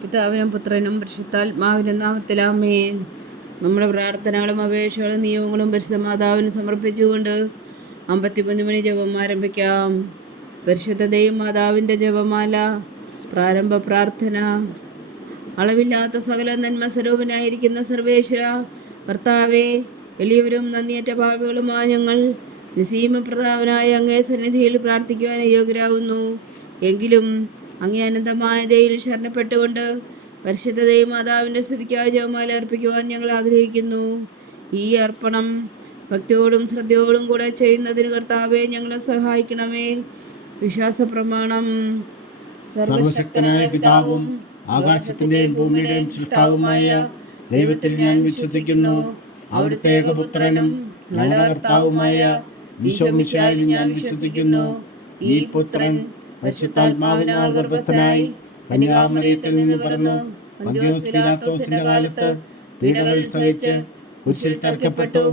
പിതാവിനും പുത്രനും പരിശുദ്ധാത്മാവിനും നാമത്തിൽ ആമേൻ. നമ്മുടെ പ്രാർത്ഥനകളും അപേക്ഷകളും നിയമങ്ങളും പരിശുദ്ധ മാതാവിന് സമർപ്പിച്ചുകൊണ്ട് 53 മണി ജപം ആരംഭിക്കാം. പരിശുദ്ധതയും മാതാവിൻ്റെ ജപമാല. പ്രാരംഭ പ്രാർത്ഥന. അളവില്ലാത്ത സകല നന്മ സ്വരൂപനായിരിക്കുന്ന സർവേശ്വര കർത്താവേ, വലിയവരും നന്ദിയേറ്റ പാപികളുമായ ഞങ്ങൾ നിസീമപ്രതാപനായ അങ്ങേ സന്നിധിയിൽ പ്രാർത്ഥിക്കുവാൻ യോഗ്യരാകുന്നു. എങ്കിലും അങ്ങേ അനന്തമായ ദയയിൽ ശരണപ്പെട്ടുകൊണ്ട് പരിശുദ്ധതയും മാതാവിൻ്റെ സ്തുതിക്കായി ജപമാല അർപ്പിക്കുവാൻ ഞങ്ങൾ ആഗ്രഹിക്കുന്നു. ഈ അർപ്പണം ഭക്തിയോടും ശ്രദ്ധയോടും കൂടെ ചെയ്യുന്നതിന് കർത്താവെ ഞങ്ങളെ സഹായിക്കണമേ. വിശ്വാസ പ്രമാണം. സർവശക്തനായ പിതാവും ആകാശത്തിന്റെയും ഭൂമിയുടെയും സൃഷ്ടാവുമായ ദൈവത്തിൽ ഞാൻ വിശ്വസിക്കുന്നു. അവിടുത്തെ ഏകപുത്രനും ഞങ്ങളുടെ കർത്താവുമായ ഈശോ മിശിഹായിൽ ഞാൻ വിശ്വസിക്കുന്നു. ഈ പുത്രൻ പരിശുദ്ധാത്മാവിനാൽ ഗർഭസ്ഥനായി കന്യകാമറിയത്തിൽ നിന്ന് പിറന്നു പന്തിയോസ് പീലാത്തോസിന്റെ കാലത്ത് പീഡകൾ സഹിച്ച് കുരിശിൽ തറയ്ക്കപ്പെട്ടു,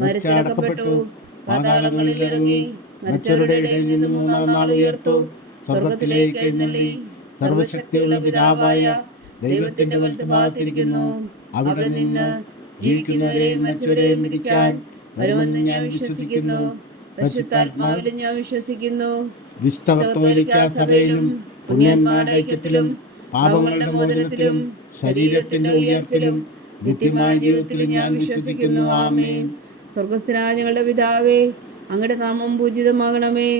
മരിച്ചടക്കപ്പെട്ടു, പാതാളങ്ങളിൽ ഇറങ്ങി, മരിച്ചവരുടെ ഇടയിൽ നിന്ന് മൂന്നാം നാൾ ഉയർത്തു, സ്വർഗത്തിലേക്ക് എഴുന്നള്ളി, സർവശക്തിയുള്ള പിതാവായ ദൈവത്തിന്റെ വലത്തുഭാഗത്തിരിക്കുന്നു. അവിടെ നിന്ന് ജീവിക്കുന്നവരെയും മരിച്ചവരെയും വിധിക്കാൻ വരുമെന്ന് ഞാൻ വിശ്വസിക്കുന്നു. പരിശുദ്ധാത്മാവിലും ഞാൻ വിശ്വസിക്കുന്നു. വിശുദ്ധ കത്തോലിക്കാ സഭയിലും പുണ്യന്മാരുടെ ഐക്യത്തിലും പാപങ്ങളുടെ മോചനത്തിലും ശരീരത്തിന്റെ ഉയർപ്പിലും നിത്യമായ ജീവിതത്തിലും ഞാൻ വിശ്വസിക്കുന്നു. ആമേൻ. സ്വർഗസ്ഥനായ ഞങ്ങളുടെ പിതാവേ, അങ്ങയുടെ നാമം പൂജിതമാകണമേ.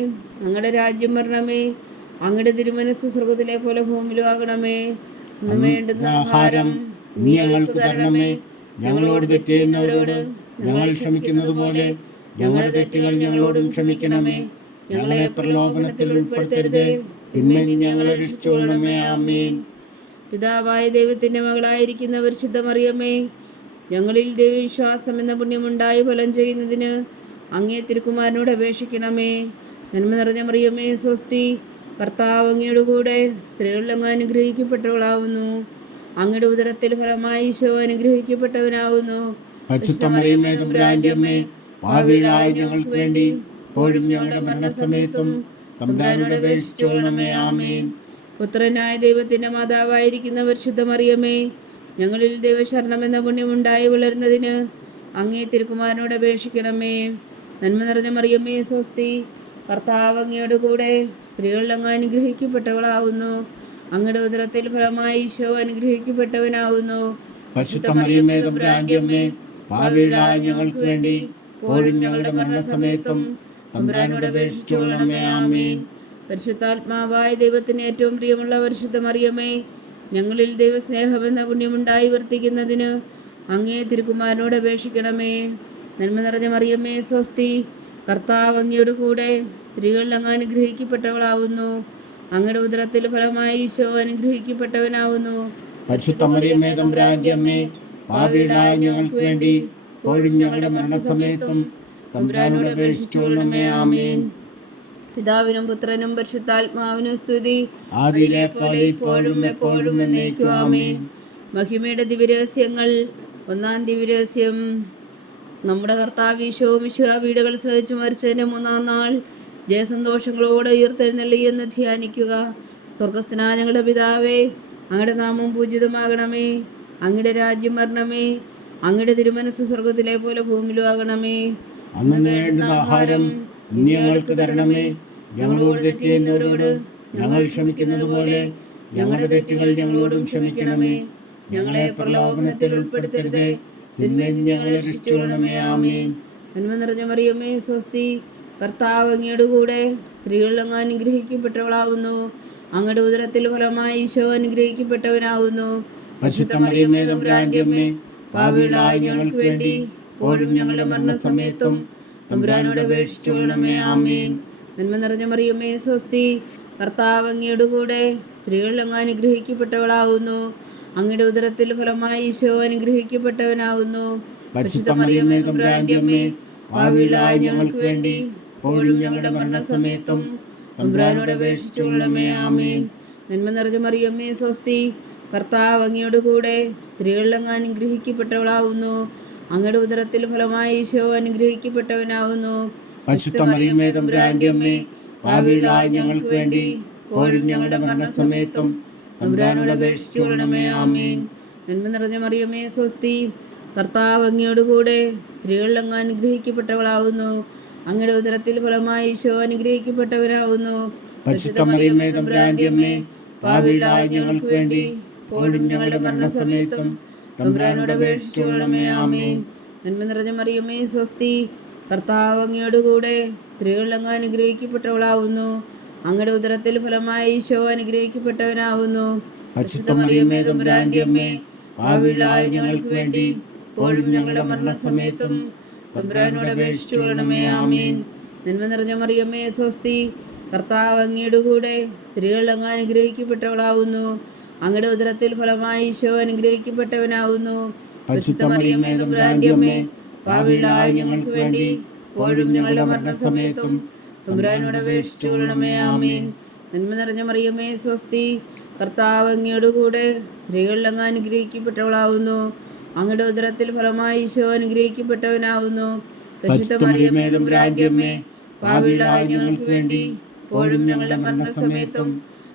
അങ്ങയുടെ രാജ്യം വരണമേ. അങ്ങയുടെ തിരുമനസ് സ്വർഗത്തിലെ പോലെ ഭൂമിയിലും ആകണമേ. ഇന്ന് വേണ്ടുന്ന ആഹാരം നീ ഞങ്ങൾക്ക് തരണമേ. ഞങ്ങളോട് തെറ്റ് ചെയ്യുന്നവരോട് ഞങ്ങൾ ക്ഷമിക്കുന്നത് പോലെ ഞങ്ങളുടെ തെറ്റുകൾ ഞങ്ങളോടും ക്ഷമിക്കണമേ. ഞങ്ങളെ പ്രലോഭനത്തിൽ ഉൾപ്പെടുത്തരുതേ, തിന്മയിൽ നിന്ന് ഞങ്ങളെ രക്ഷിച്ചുകൊള്ളണമേ. ആമേൻ. പിതാവായ ദൈവത്തിന്റെ മകളായിരിക്കുന്ന പരിശുദ്ധ മറിയമ്മേ, ഞങ്ങളിൽ ദൈവവിശ്വാസം എന്ന പുണ്യമുണ്ടായി ഫലം ചെയ്യുന്നതിന് അങ്ങേ തിരുക്കുമാരനോട് അപേക്ഷിക്കണമേ. നന്മ നിറഞ്ഞ മറിയമ്മേ സ്വസ്തി, കർത്താവ് അങ്ങയുടെ കൂടെ സ്ത്രീകളിൽ അങ്ങ് അനുഗ്രഹിക്കപ്പെട്ടവളാവുന്നു. അങ്ങയുടെ ഉദരത്തിൽ ഫലമായി ഈശോ അനുഗ്രഹിക്കപ്പെട്ടവനാവുന്നു. പരിശുദ്ധ മറിയമ്മേ തമ്പുരാന്റെ അമ്മേ, പാപികളായ ഞങ്ങൾക്ക് വേണ്ടി ഇപ്പോഴും ഞങ്ങളുടെ മരണസമയത്തും തമ്പുരാനോട് അപേക്ഷിച്ചുകൊള്ളണമേ. ആമേൻ. പുത്രനായ ദൈവത്തിന്റെ മാതാവായിരിക്കുന്ന പരിശുദ്ധ മറിയമ്മേ, ഞങ്ങളിൽ ദൈവശരണം എന്ന പുണ്യമുണ്ടായി വളരുന്നതിന് അങ്ങേ തിരുക്കുമാരനോട് അപേക്ഷിക്കണമേ. നന്മ നിറഞ്ഞ മറിയമ്മേ സ്വസ്തി, കർത്താവ് അങ്ങയുടെ കൂടെ സ്ത്രീകളിൽ അങ്ങ് അനുഗ്രഹിക്കപ്പെട്ടവളാവുന്നു. അങ്ങയുടെ ഉദരത്തിൽ ഫലമായി ഈശോ അനുഗ്രഹിക്കപ്പെട്ടവനാവുന്നു. പരിശുദ്ധ മറിയമ്മേ തമ്പുരാന്റെ അമ്മേ, പാപികളായ ഞങ്ങൾക്ക് വേണ്ടി ഇപ്പോഴും ഞങ്ങളുടെ മരണസമയത്തും തമ്പുരാനോട് അപേക്ഷിച്ചുകൊള്ളണമേ. ആമേൻ. പരിശുദ്ധാത്മാവായ ദൈവത്തിന് ഏറ്റവും പ്രിയമുള്ള പരിശുദ്ധ മറിയമ്മേ, ഞങ്ങളിൽ ദൈവസ്നേഹമെന്ന പുണ്യമുണ്ടായി വർത്തിക്കുന്നതിന് അങ്ങേ തിരുക്കുമാരനോട് അപേക്ഷിക്കണമേ. നന്മ നിറഞ്ഞ മറിയമ്മേ സ്വസ്തി, കർത്താവ് അങ്ങയുടെ കൂടെ സ്ത്രീകളിൽ അങ്ങ് അനുഗ്രഹിക്കപ്പെട്ടവളാവുന്നു. അങ്ങയുടെ ഉദരത്തിൽ ഫലമായി ഈശോ അനുഗ്രഹിക്കപ്പെട്ടവനാവുന്നു. പരിശുദ്ധ മറിയമ്മേ തമ്പുരാന്റെ അമ്മേ, പാപികളായ ഞങ്ങൾക്ക് വേണ്ടി ഇപ്പോഴും ഞങ്ങളുടെ മരണസമയത്തും തമ്പുരാനോട് അപേക്ഷിച്ചുകൊള്ളണമേ. ആമേൻ. പിതാവിനും പുത്രനും പരിശുദ്ധാത്മാവിനും സ്തുതി, ആദിയിലെ പോലെ ഇപ്പോഴും എപ്പോഴും എന്നേക്കും. ആമേൻ. മഹിമയുടെ ദിവ്യരഹസ്യങ്ങൾ. ഒന്നാം ദിവ്യരഹസ്യം. നമ്മുടെ കർത്താവ് ഈശോ മിശിഹാ പീഡകൾ സഹിച്ചു മരിച്ചതിൻ്റെ മൂന്നാം നാൾ ജയസന്തോഷങ്ങളോടെ ഉയർത്തെഴുന്നള്ളി എന്ന് ധ്യാനിക്കുക. സ്വർഗസ്ഥനായ ഞങ്ങളുടെ പിതാവേ, അങ്ങയുടെ നാമം പൂജിതമാകണമേ. അങ്ങയുടെ രാജ്യം വരണമേ. അങ്ങയുടെ തിരുമനസ് സ്വർഗത്തിലെ പോലെ ഭൂമിയിലും ആകണമേ. അന്ന് വേണ്ടുന്ന ആഹാരം നീ ഞങ്ങൾക്ക് തരണമേ. ഞങ്ങളോട് തെറ്റ് ചെയ്യുന്നവരോട് ഞങ്ങൾ ക്ഷമിക്കുന്നത് പോലെ ഞങ്ങളുടെ തെറ്റുകൾ ഞങ്ങളോടും ക്ഷമിക്കണമേ. ഞങ്ങളെ പ്രലോഭനത്തിൽ ഉൾപ്പെടുത്തരുതേ, തിന്മയിൽ നിന്ന് ഞങ്ങളെ രക്ഷിച്ചുകൊള്ളണമേ. ആമേൻ. നന്മ നിറഞ്ഞ മറിയമ്മേ സ്വസ്തി, കർത്താവ് അങ്ങയുടെ കൂടെ സ്ത്രീകളിൽ അങ്ങ് അനുഗ്രഹിക്കപ്പെട്ടവളാവുന്നു. അങ്ങയുടെ ഉദരത്തിൽ ഫലമായി ഈശോ അനുഗ്രഹിക്കപ്പെട്ടവനാവുന്നു. പരിശുദ്ധ മറിയമ്മേ തമ്പുരാന്റെ അമ്മേ, പാപികളായ ഞങ്ങൾക്ക് വേണ്ടി ഇപ്പോഴും ഞങ്ങളുടെ മരണസമയത്തും തമ്പുരാനോട് അപേക്ഷിച്ചുകൊള്ളണമേ. ആമേൻ. നന്മ നിറഞ്ഞ മറിയമ്മേ സ്വസ്തി, കർത്താവ് അങ്ങയുടെ കൂടെ സ്ത്രീകളിൽ അങ്ങ് അനുഗ്രഹിക്കപ്പെട്ടവളാവുന്നു. അങ്ങയുടെ ഉദരത്തിൽ ഫലമായി ഈശോ അനുഗ്രഹിക്കപ്പെട്ടവനാവുന്നു. പരിശുദ്ധ മറിയമ്മേ തമ്പുരാന്റെ അമ്മേ, പാപികളായ ഞങ്ങൾക്ക് വേണ്ടി ഇപ്പോഴും ഞങ്ങളുടെ മരണസമയത്തും തമ്പുരാനോട് അപേക്ഷിച്ചുകൊള്ളണമേ. ആമേൻ. നന്മ നിറഞ്ഞ മറിയമ്മേ സ്വസ്തി, കർത്താവ് അങ്ങയുടെ കൂടെ സ്ത്രീകളിൽ അങ്ങ് അനുഗ്രഹിക്കപ്പെട്ടവളാവുന്നു. അങ്ങയുടെ ഉദരത്തിൽ ഫലമായി ഈശോ അനുഗ്രഹിക്കപ്പെട്ടവനാവുന്നു. പരിശുദ്ധ മറിയമ്മേ തമ്പുരാന്റെ അമ്മേ, പാപികളായ ഞങ്ങൾക്ക് വേണ്ടി ഇപ്പോഴും ഞങ്ങളുടെ മരണസമയത്തും തമ്പുരാനോട് അപേക്ഷിച്ചു കൊള്ളണമേ. ആമേൻ. നന്മ നിറഞ്ഞ മറിയമേ സ്വസ്തി, കർത്താവ് അങ്ങയോടുകൂടെ സ്ത്രീകളിൽ അങ്ങ് അനുഗ്രഹിക്കപ്പെട്ടവളാവുന്നു. അങ്ങയുടെ ഉദരത്തിൽ ഫലമായി ഈശോ അനുഗ്രഹിക്കപ്പെട്ടവനാവുന്നു. പരിശുദ്ധ മറിയമേ തമ്പുരാന്റെ അമ്മേ, പാപികളായ ഞങ്ങൾക്ക് വേണ്ടി ഇപ്പോഴും ഞങ്ങളുടെ മരണസമയത്തും തമ്പുരാനോട് അപേക്ഷിച്ചു കൊള്ളണമേ. ആമേൻ. നന്മ നിറഞ്ഞ മറിയമേ സ്വസ്തി, കർത്താവ് അങ്ങയോടുകൂടെ സ്ത്രീകളിൽ അങ്ങ് അനുഗ്രഹിക്കപ്പെട്ടവളാവുന്നു. അങ്ങയുടെ ഉദരത്തിൽ ഫലമായി ഈശോ അനുഗ്രഹിക്കപ്പെട്ടവനാവുന്നു. പരിശുദ്ധ മറിയമേ തമ്പുരാന്റെ അമ്മേ, പാപികളായ ഞങ്ങൾക്ക് വേണ്ടി ഇപ്പോഴും ഞങ്ങളുടെ മരണസമയത്തും തമ്പുരാനോട് അപേക്ഷിച്ചു കൊള്ളണമേ. ആമേൻ. നന്മ നിറഞ്ഞ മറിയമേ സ്വസ്തി, കർത്താവ് അങ്ങയോടുകൂടെ സ്ത്രീകളിൽ അങ്ങ് അനുഗ്രഹിക്കപ്പെട്ടവളാവുന്നു. അങ്ങയുടെ ഉദരത്തിൽ ഫലമായി ഈശോ അനുഗ്രഹിക്കപ്പെട്ടവനാവുന്നു. പരിശുദ്ധ മറിയമേ തമ്പുരാന്റെ അമ്മേ, പാപികളായ ഞങ്ങൾക്ക് വേണ്ടി ഇപ്പോഴും ഞങ്ങളുടെ മരണസമയത്തും തമ്പുരാനോട് അപേക്ഷിച്ചു കൊള്ളണമേ. ആമേൻ. നന്മ നിറഞ്ഞ മറിയമേ സ്വസ്തി, കർത്താവ് അങ്ങയോടുകൂടെ സ്ത്രീകളിൽ അങ്ങ് അനുഗ്രഹിക്കപ്പെട്ടവളാവുന്നു. അങ്ങയുടെ ഉദരത്തിൽ ഫലമായി ഈശോ അനുഗ്രഹിക്കപ്പെട്ടവനാവുന്നു. പരിശുദ്ധ മറിയമേ തമ്പുരാന്റെ അമ്മേ, പാപികളായ ഞങ്ങൾക്ക് വേണ്ടി ഇപ്പോഴും ഞങ്ങളുടെ മരണസമയത്തും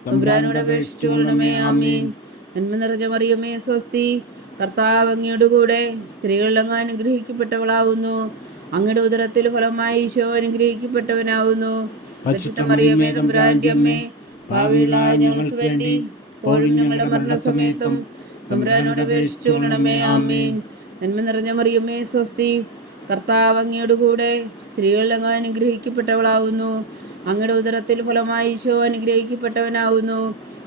തമ്പുരാനോട് അപേക്ഷിച്ചു കൊള്ളണമേ. ആമേൻ. നന്മ നിറഞ്ഞ മറിയമേ സ്വസ്തി, കർത്താവ് അങ്ങയോടുകൂടെ സ്ത്രീകളിൽ അങ്ങ് അനുഗ്രഹിക്കപ്പെട്ടവളാവുന്നു. അങ്ങയുടെ ഉദരത്തിൽ ഫലമായി ഈശോ അനുഗ്രഹിക്കപ്പെട്ടവനാവുന്നു. പരിശുദ്ധ മറിയമേ തമ്പുരാന്റെ അമ്മേ, പാപികളായ ഞങ്ങൾക്ക് വേണ്ടി ഇപ്പോഴും ഞങ്ങളുടെ മരണസമയത്തും തമ്പുരാനോട് അപേക്ഷിച്ചു കൊള്ളണമേ. ആമേൻ. നന്മ നിറഞ്ഞ മറിയമേ സ്വസ്തി, കർത്താവ് അങ്ങയോടുകൂടെ സ്ത്രീകളിൽ അങ്ങ് അനുഗ്രഹിക്കപ്പെട്ടവളാവുന്നു. അങ്ങയുടെ ഉദരത്തിൽ ഫലമായി ഈശോ അനുഗ്രഹിക്കപ്പെട്ടവനാവുന്നു.